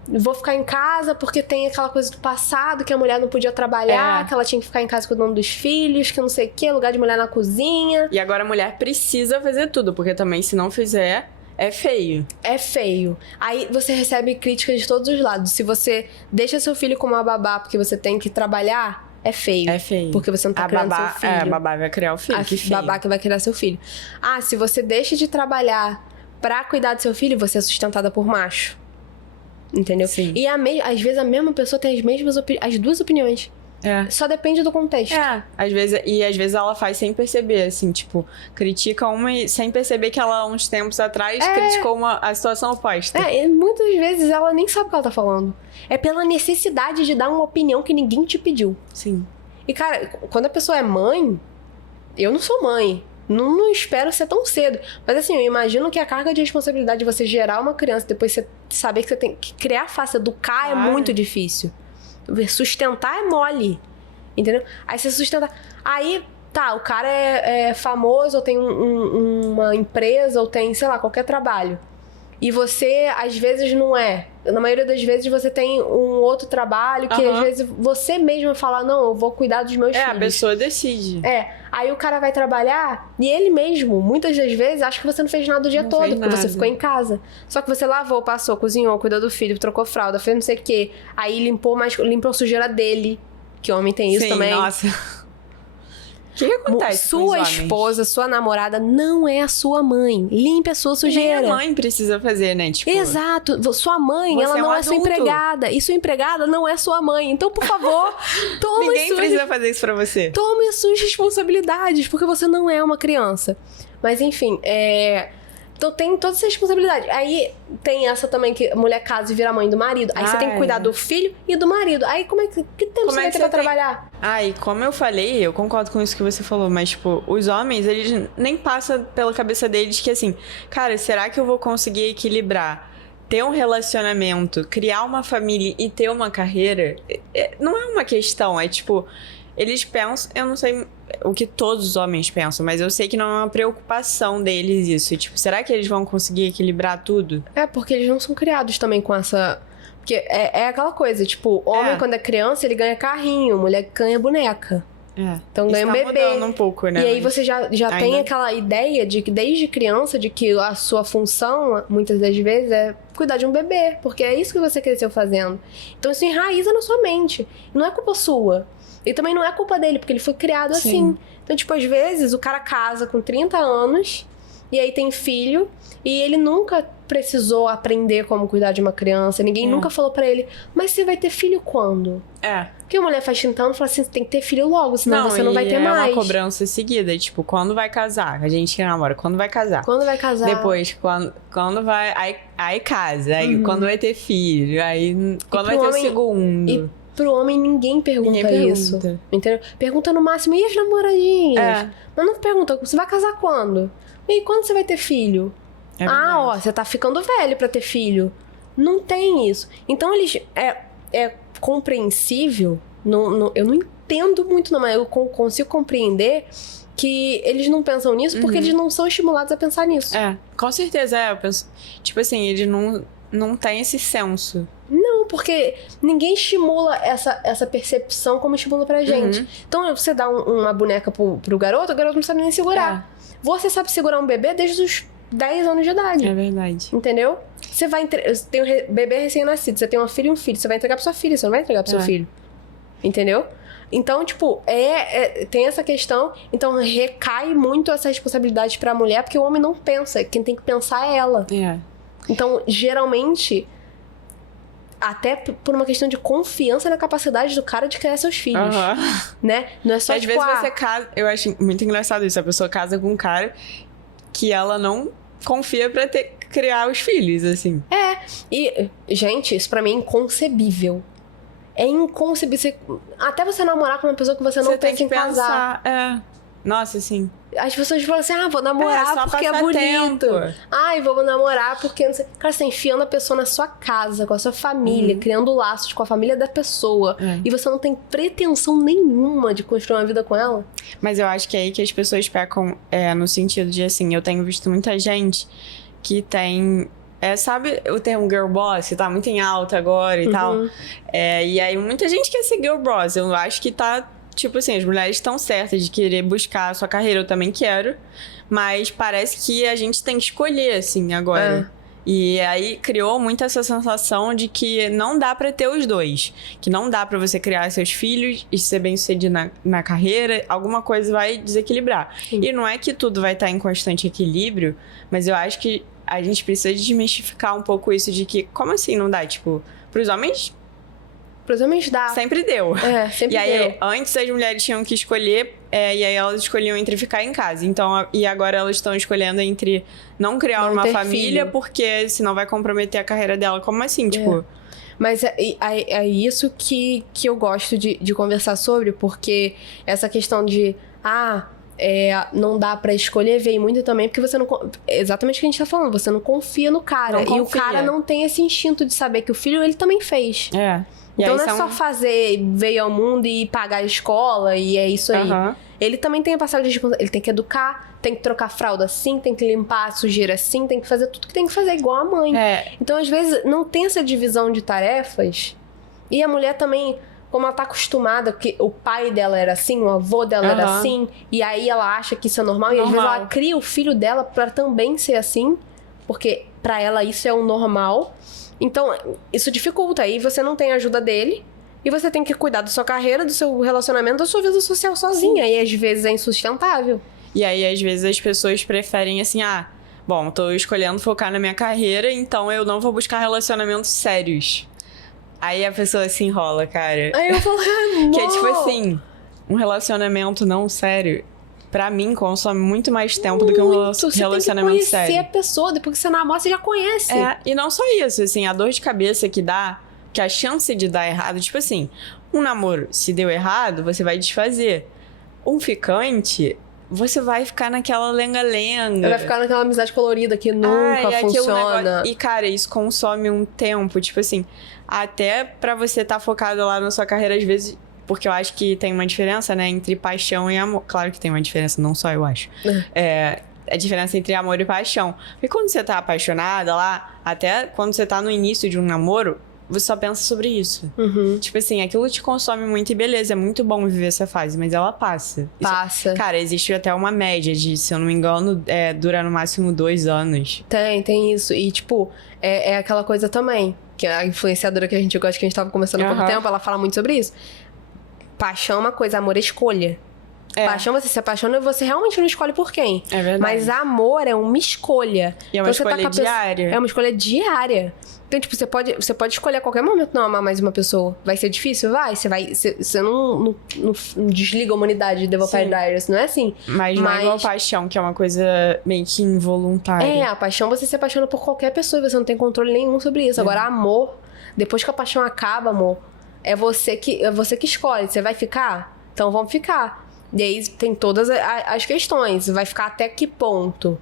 vou ficar em casa porque tem aquela coisa do passado, que a mulher não podia trabalhar, que ela tinha que ficar em casa cuidando dos filhos, que não sei o que, lugar de mulher na cozinha. E agora a mulher precisa fazer tudo, porque também se não fizer, é feio. É feio. Aí você recebe críticas de todos os lados. Se você deixa seu filho com uma babá porque você tem que trabalhar, é feio. É feio. Porque você não tá criando seu filho. A babá vai criar o filho. Babá que vai criar seu filho. Se você deixa de trabalhar pra cuidar do seu filho, você é sustentada por macho. Entendeu? Sim. E às vezes a mesma pessoa tem as duas opiniões. Só depende do contexto. Às vezes ela faz sem perceber, assim, tipo, critica uma e sem perceber que ela, uns tempos atrás, criticou a situação oposta. E muitas vezes ela nem sabe o que ela tá falando. É pela necessidade de dar uma opinião que ninguém te pediu. Sim. E, cara, quando a pessoa é mãe, eu não sou mãe. Não espero ser tão cedo. Mas assim, eu imagino que a carga de responsabilidade de você gerar uma criança, depois você saber que você tem que criar fácil, educar é muito difícil. Sustentar é mole. Entendeu? Aí você sustenta. Aí, o cara é famoso, ou tem uma empresa, ou tem, sei lá, qualquer trabalho. e você, às vezes, não é. Na maioria das vezes, você tem um outro trabalho que, às vezes, você mesmo fala, não, eu vou cuidar dos meus filhos. A pessoa decide. Aí o cara vai trabalhar e ele mesmo, muitas das vezes, acha que você não fez nada o dia todo, porque você ficou em casa. Só que você lavou, passou, cozinhou, cuidou do filho, trocou fralda, fez não sei o quê. Aí limpou a sujeira dele, que homem tem isso também. Nossa. O que acontece com os Sua homens? esposa, sua namorada não é a sua mãe. Limpe a sua sujeira. Nem a mãe precisa fazer, né? Tipo, Exato. Sua mãe, ela não é sua empregada. E sua empregada não é sua mãe. Então, por favor, ninguém precisa fazer isso pra você. Tome as suas responsabilidades, porque você não é uma criança. Mas, enfim, então tem toda essa responsabilidade. Aí tem essa também que a mulher casa e vira mãe do marido. Aí você tem que cuidar do filho e do marido. Aí que tempo você vai ter pra trabalhar? E como eu falei, eu concordo com isso que você falou, mas tipo, os homens, eles nem passam pela cabeça deles que assim, cara, será que eu vou conseguir equilibrar ter um relacionamento, criar uma família e ter uma carreira? Não é uma questão, é tipo, eles pensam, eu não sei o que todos os homens pensam, mas eu sei que não é uma preocupação deles isso. Tipo, será que eles vão conseguir equilibrar tudo? Porque eles não são criados também com essa... Porque é aquela coisa, tipo, homem quando é criança, ele ganha carrinho, mulher ganha boneca. Então ganha um bebê. Mudando um pouco, né? E aí você já tem aquela ideia de que desde criança, de que a sua função, muitas das vezes, é cuidar de um bebê. Porque é isso que você cresceu fazendo. Então isso enraiza na sua mente. Não é culpa sua. E também não é culpa dele, porque ele foi criado assim. Então, tipo, às vezes o cara casa com 30 anos e aí tem filho e ele nunca precisou aprender como cuidar de uma criança. Ninguém nunca falou pra ele, mas você vai ter filho quando? Porque a mulher faz 30 anos e fala assim, você tem que ter filho logo, senão você não vai ter mais. É uma cobrança seguida, tipo, quando vai casar? A gente que namora, quando vai casar? Quando vai casar? Depois, quando vai... Aí casa, aí quando vai ter filho, aí quando vai ter o segundo... Pro homem, ninguém pergunta isso. Entendeu? Pergunta no máximo, e as namoradinhas? Mas não pergunta, você vai casar quando? E quando você vai ter filho? Você tá ficando velho pra ter filho. Não tem isso. Então, eles... É compreensível. Eu não entendo muito, não, mas eu consigo compreender que eles não pensam nisso porque eles não são estimulados a pensar nisso. Com certeza, eu penso... Tipo assim, eles não têm esse senso. Não, porque ninguém estimula essa percepção como estimula pra gente. Então, você dá uma boneca pro garoto, o garoto não sabe nem segurar. Você sabe segurar um bebê desde os 10 anos de idade. É verdade. Entendeu? Você tem um bebê recém-nascido, você tem uma filha e um filho, você vai entregar pra sua filha, você não vai entregar pro seu filho. Entendeu? Então, tipo, tem essa questão. Então, recai muito essa responsabilidade pra mulher, porque o homem não pensa. Quem tem que pensar é ela. Então, geralmente... Até por uma questão de confiança na capacidade do cara de criar seus filhos. Né? Não é só às vezes você casa... Eu acho muito engraçado isso. A pessoa casa com um cara que ela não confia pra criar os filhos, assim. E, gente, isso pra mim é inconcebível. É inconcebível. Até você namorar com uma pessoa que você não pensa em casar. Nossa, sim. As pessoas falam assim, vou namorar porque é bonito. Vou namorar porque não sei. Cara, você tá enfiando a pessoa na sua casa, com a sua família, criando laços com a família da pessoa. E você não tem pretensão nenhuma de construir uma vida com ela. Mas eu acho que é aí que as pessoas pecam no sentido de, assim, eu tenho visto muita gente que tem... sabe o termo girl boss? Tá muito em alta agora e tal. E aí muita gente quer ser girl boss. Eu acho que tá... Tipo assim, as mulheres estão certas de querer buscar a sua carreira, eu também quero. Mas parece que a gente tem que escolher, assim, agora. E aí criou muito essa sensação de que não dá pra ter os dois. Que não dá pra você criar seus filhos e ser bem-sucedido na carreira. Alguma coisa vai desequilibrar. E não é que tudo vai estar em constante equilíbrio, mas eu acho que a gente precisa desmistificar um pouco isso de que... Como assim não dá? Tipo, pros homens... Pros homens dá. Sempre deu. Sempre deu. E aí, deu. antes as mulheres tinham que escolher, e aí elas escolhiam entre ficar em casa. Então, e agora elas estão escolhendo entre não criar uma família, porque senão vai comprometer a carreira dela. Como assim, tipo... Mas é isso que eu gosto de conversar sobre, porque essa questão de... não dá pra escolher, veio muito também, porque você não... Exatamente o que a gente tá falando, você não confia no cara. E o cara não tem esse instinto de saber que o filho, ele também fez. Então não é só fazer, veio ao mundo e pagar a escola e é isso aí. Ele também tem a passagem de responsabilidade. Ele tem que educar, tem que trocar fralda assim, tem que limpar a sujeira assim, tem que fazer tudo que tem que fazer igual a mãe. Então, às vezes, não tem essa divisão de tarefas. E a mulher também, como ela tá acostumada, que o pai dela era assim, o avô dela era assim, e aí ela acha que isso é normal. E às vezes ela cria o filho dela pra também ser assim, porque pra ela isso é o normal. Então, isso dificulta. Aí você não tem a ajuda dele. E você tem que cuidar da sua carreira, do seu relacionamento, da sua vida social sozinha. E às vezes é insustentável. E aí, às vezes, as pessoas preferem assim, bom, tô escolhendo focar na minha carreira, então eu não vou buscar relacionamentos sérios. Aí a pessoa se enrola, cara. Aí eu falo, amor. Que é tipo assim, um relacionamento não sério, pra mim, consome muito mais tempo do que um relacionamento sério. Você tem que conhecer a pessoa, depois que você namora, você já conhece. E não só isso, assim, a dor de cabeça que dá, que a chance de dar errado, tipo assim, um namoro, se deu errado, você vai desfazer. Um ficante, você vai ficar naquela lenga-lenga. Vai ficar naquela amizade colorida que nunca funciona. E, cara, isso consome um tempo, tipo assim, até pra você estar focado lá na sua carreira, às vezes, porque eu acho que tem uma diferença, né, entre paixão e amor. Claro que tem uma diferença, não só eu acho. A diferença entre amor e paixão. Porque quando você tá apaixonada lá, até quando você tá no início de um namoro, você só pensa sobre isso. Tipo assim, aquilo te consome muito e beleza, é muito bom viver essa fase, mas ela passa. Passa. Cara, existe até uma média de, se eu não me engano, dura no máximo 2 anos. Tem isso. E, tipo, é aquela coisa também, que a influenciadora que a gente gosta, que a gente tava conversando há pouco tempo, ela fala muito sobre isso. Paixão é uma coisa, amor é escolha. Paixão, você se apaixona e você realmente não escolhe por quem. É verdade. Mas amor é uma escolha. E é uma escolha diária. É uma escolha diária. Então, tipo, você pode escolher a qualquer momento não amar mais uma pessoa. Vai ser difícil? Vai. Você não desliga a humanidade de The Vampire Diaries. Não é assim. Mas não é igual a paixão, que é uma coisa meio que involuntária. A paixão você se apaixona por qualquer pessoa e você não tem controle nenhum sobre isso. Agora, amor, depois que a paixão acaba, amor, é você que escolhe. Você vai ficar? Então vamos ficar. E aí tem todas as questões. Vai ficar até que ponto?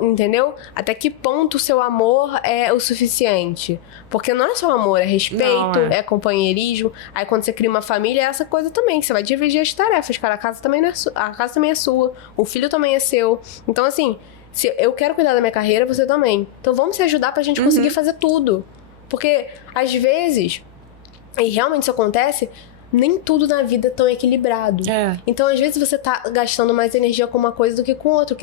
Entendeu? Até que ponto o seu amor é o suficiente? Porque não é só amor, é respeito, é companheirismo. Aí quando você cria uma família, é essa coisa também. Você vai dividir as tarefas, cara. A casa também é sua. O filho também é seu. Então, assim, se eu quero cuidar da minha carreira, você também. Então vamos se ajudar pra gente conseguir fazer tudo. Porque, às vezes, e realmente isso acontece, nem tudo na vida é tão equilibrado. Então, às vezes, você tá gastando mais energia com uma coisa do que com outra,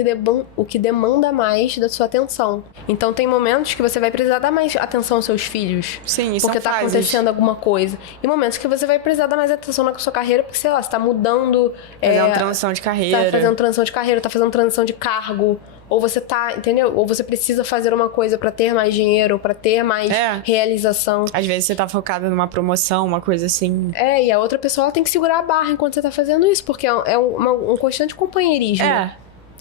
o que demanda mais da sua atenção. Então, tem momentos que você vai precisar dar mais atenção aos seus filhos. Sim, isso porque tá acontecendo alguma coisa. E momentos que você vai precisar dar mais atenção na sua carreira, porque, sei lá, você tá mudando... Fazendo transição de carreira. Tá fazendo transição de carreira, tá fazendo transição de cargo. Ou você tá, entendeu? Ou você precisa fazer uma coisa pra ter mais dinheiro, pra ter mais realização. Às vezes você tá focada numa promoção, uma coisa assim. E a outra pessoa ela tem que segurar a barra enquanto você tá fazendo isso, porque é um constante companheirismo.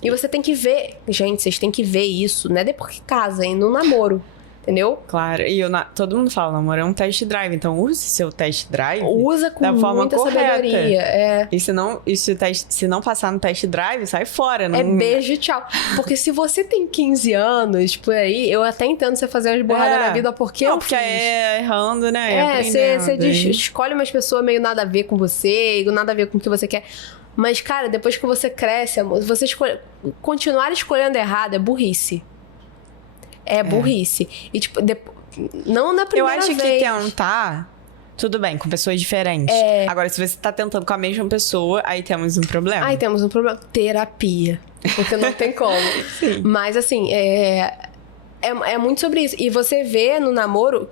E você tem que ver... Gente, vocês têm que ver isso, não é depois que casa, hein? No namoro. Entendeu? Claro, e todo mundo fala, namoro é um test drive, então use seu test drive. Usa com da forma muita correta. sabedoria. E se não passar no test drive, sai fora. Não... É beijo e tchau. Porque se você tem 15 anos, por aí, eu até entendo você fazer umas borradas na vida, porque eu porque fiz. Errando, né? Você escolhe umas pessoas meio nada a ver com você, nada a ver com o que você quer. Mas, cara, depois que você cresce, amor, você continuar escolhendo errado é burrice. É burrice. E, tipo, não na primeira vez. Eu acho que tentar, tudo bem, com pessoas diferentes. Agora, se você tá tentando com a mesma pessoa, aí temos um problema. Aí temos um problema. Terapia. Porque não tem como. Sim. Mas, assim, é muito sobre isso. E você vê no namoro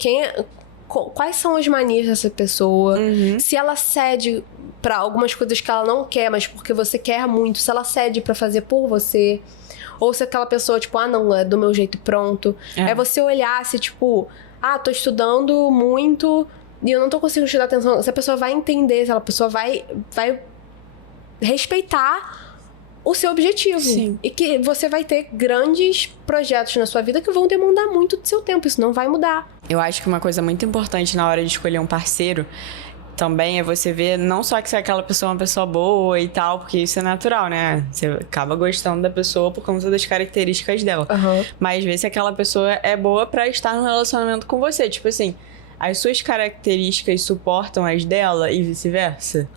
quais são as manias dessa pessoa. Se ela cede pra algumas coisas que ela não quer, mas porque você quer muito. Se ela cede pra fazer por você. Ou se aquela pessoa, tipo, não, é do meu jeito pronto. É você olhar se, tipo, tô estudando muito e eu não tô conseguindo te dar atenção. Se a pessoa vai entender, se a pessoa vai respeitar o seu objetivo. Sim. E que você vai ter grandes projetos na sua vida que vão demandar muito do seu tempo. Isso não vai mudar. Eu acho que uma coisa muito importante na hora de escolher um parceiro também é você ver não só que se aquela pessoa é uma pessoa boa e tal, porque isso é natural, né? Você acaba gostando da pessoa por conta das características dela. Mas ver se aquela pessoa é boa pra estar no relacionamento com você. Tipo assim, as suas características suportam as dela e vice-versa.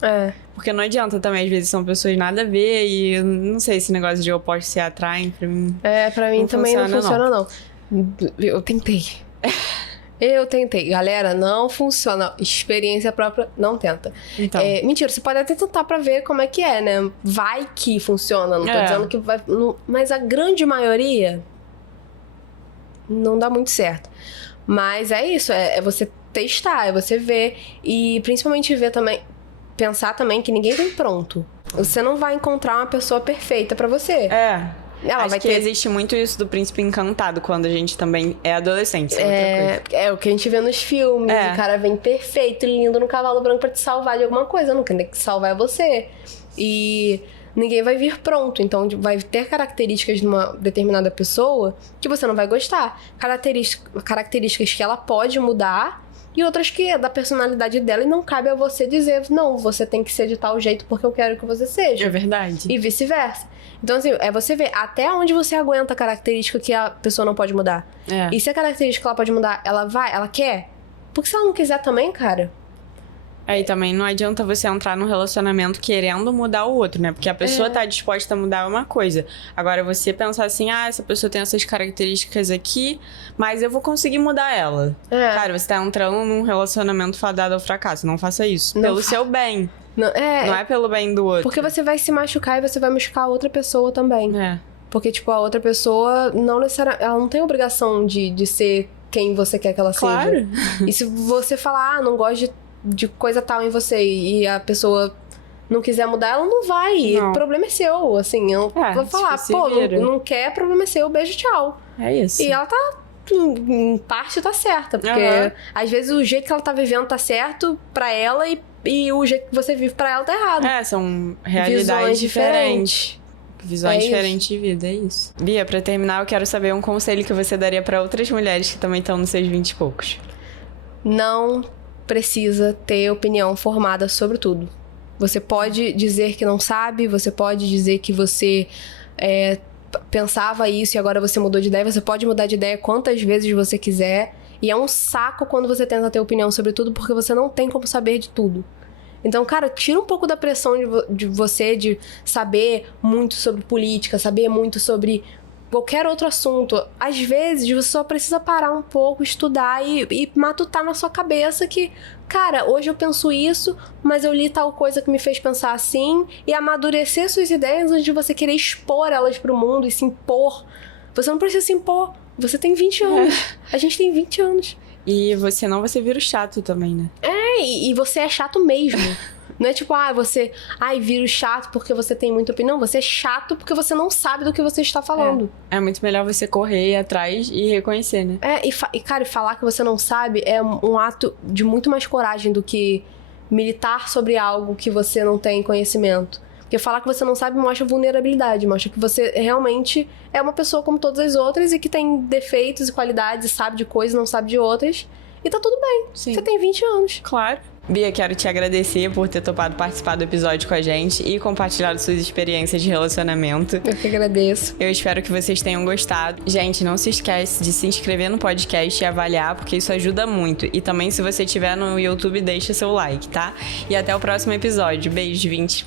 Porque não adianta também, às vezes são pessoas nada a ver e não sei, esse negócio de opostos se atraem, pra mim. Pra mim também não funciona, não. Eu tentei. Galera, não funciona. Experiência própria, não tenta. Então. Mentira, você pode até tentar pra ver como é que é, né? Vai que funciona, não tô dizendo que vai... mas a grande maioria não dá muito certo. Mas é isso, é você testar, é você ver. E principalmente ver também, pensar também que ninguém vem pronto. Você não vai encontrar uma pessoa perfeita pra você. Ela Acho vai que existe muito isso do príncipe encantado quando a gente também é adolescente. É o que a gente vê nos filmes. O cara vem perfeito, lindo, no cavalo branco pra te salvar de alguma coisa. Não, quem tem que salvar é você. E ninguém vai vir pronto. Então vai ter características de uma determinada pessoa que você não vai gostar. Características que ela pode mudar e outras que é da personalidade dela e não cabe a você dizer, não, você tem que ser de tal jeito porque eu quero que você seja. É verdade. E vice-versa. Então, assim, é você ver até onde você aguenta a característica que a pessoa não pode mudar. E se a característica ela pode mudar, ela quer? Porque se ela não quiser também, cara... Aí também não adianta você entrar num relacionamento querendo mudar o outro, né? Porque a pessoa tá disposta a mudar uma coisa. Agora, você pensar assim, essa pessoa tem essas características aqui, mas eu vou conseguir mudar ela. Cara, você tá entrando num relacionamento fadado ao fracasso. Não faça isso. Pelo seu bem. Não é pelo bem do outro. Porque você vai se machucar e você vai machucar a outra pessoa também. Porque, tipo, a outra pessoa não necessariamente... Ela não tem obrigação de ser quem você quer que ela seja. E se você falar, não gosto de coisa tal em você e a pessoa não quiser mudar, ela não vai. O problema é seu, assim. Eu vou falar, não quer, problema é seu, beijo, tchau. É isso. E ela tá, em parte, tá certa. Porque, às vezes, o jeito que ela tá vivendo tá certo pra ela e o jeito que você vive pra ela tá errado. São realidades diferentes. Visões diferentes de vida, é isso. Bia, pra terminar, eu quero saber um conselho que você daria pra outras mulheres que também estão nos seus 20 e poucos. Não precisa ter opinião formada sobre tudo. Você pode dizer que não sabe, você pode dizer que você pensava isso e agora você mudou de ideia. Você pode mudar de ideia quantas vezes você quiser. E é um saco quando você tenta ter opinião sobre tudo, porque você não tem como saber de tudo. Então, cara, tira um pouco da pressão de você de saber muito sobre política, saber muito sobre qualquer outro assunto. Às vezes, você só precisa parar um pouco, estudar e matutar na sua cabeça que, cara, hoje eu penso isso, mas eu li tal coisa que me fez pensar assim, e amadurecer suas ideias antes de você querer expor elas pro mundo e se impor. Você não precisa se impor. Você tem 20 anos. A gente tem 20 anos. E você vira o chato também, né? E você é chato mesmo. Não é tipo, você vira o chato porque você tem muita opinião. Você é chato porque você não sabe do que você está falando. É muito melhor você correr atrás e reconhecer, né? Cara, falar que você não sabe é um ato de muito mais coragem do que militar sobre algo que você não tem conhecimento. Porque falar que você não sabe mostra vulnerabilidade, mostra que você realmente é uma pessoa como todas as outras e que tem defeitos e qualidades, sabe de coisas, não sabe de outras. E tá tudo bem. Sim. Você tem 20 anos. Claro. Bia, quero te agradecer por ter topado participar do episódio com a gente e compartilhado suas experiências de relacionamento. Eu que agradeço. Eu espero que vocês tenham gostado. Gente, não se esquece de se inscrever no podcast e avaliar, porque isso ajuda muito. E também, se você estiver no YouTube, deixa seu like, tá? E até o próximo episódio. Beijo, 20.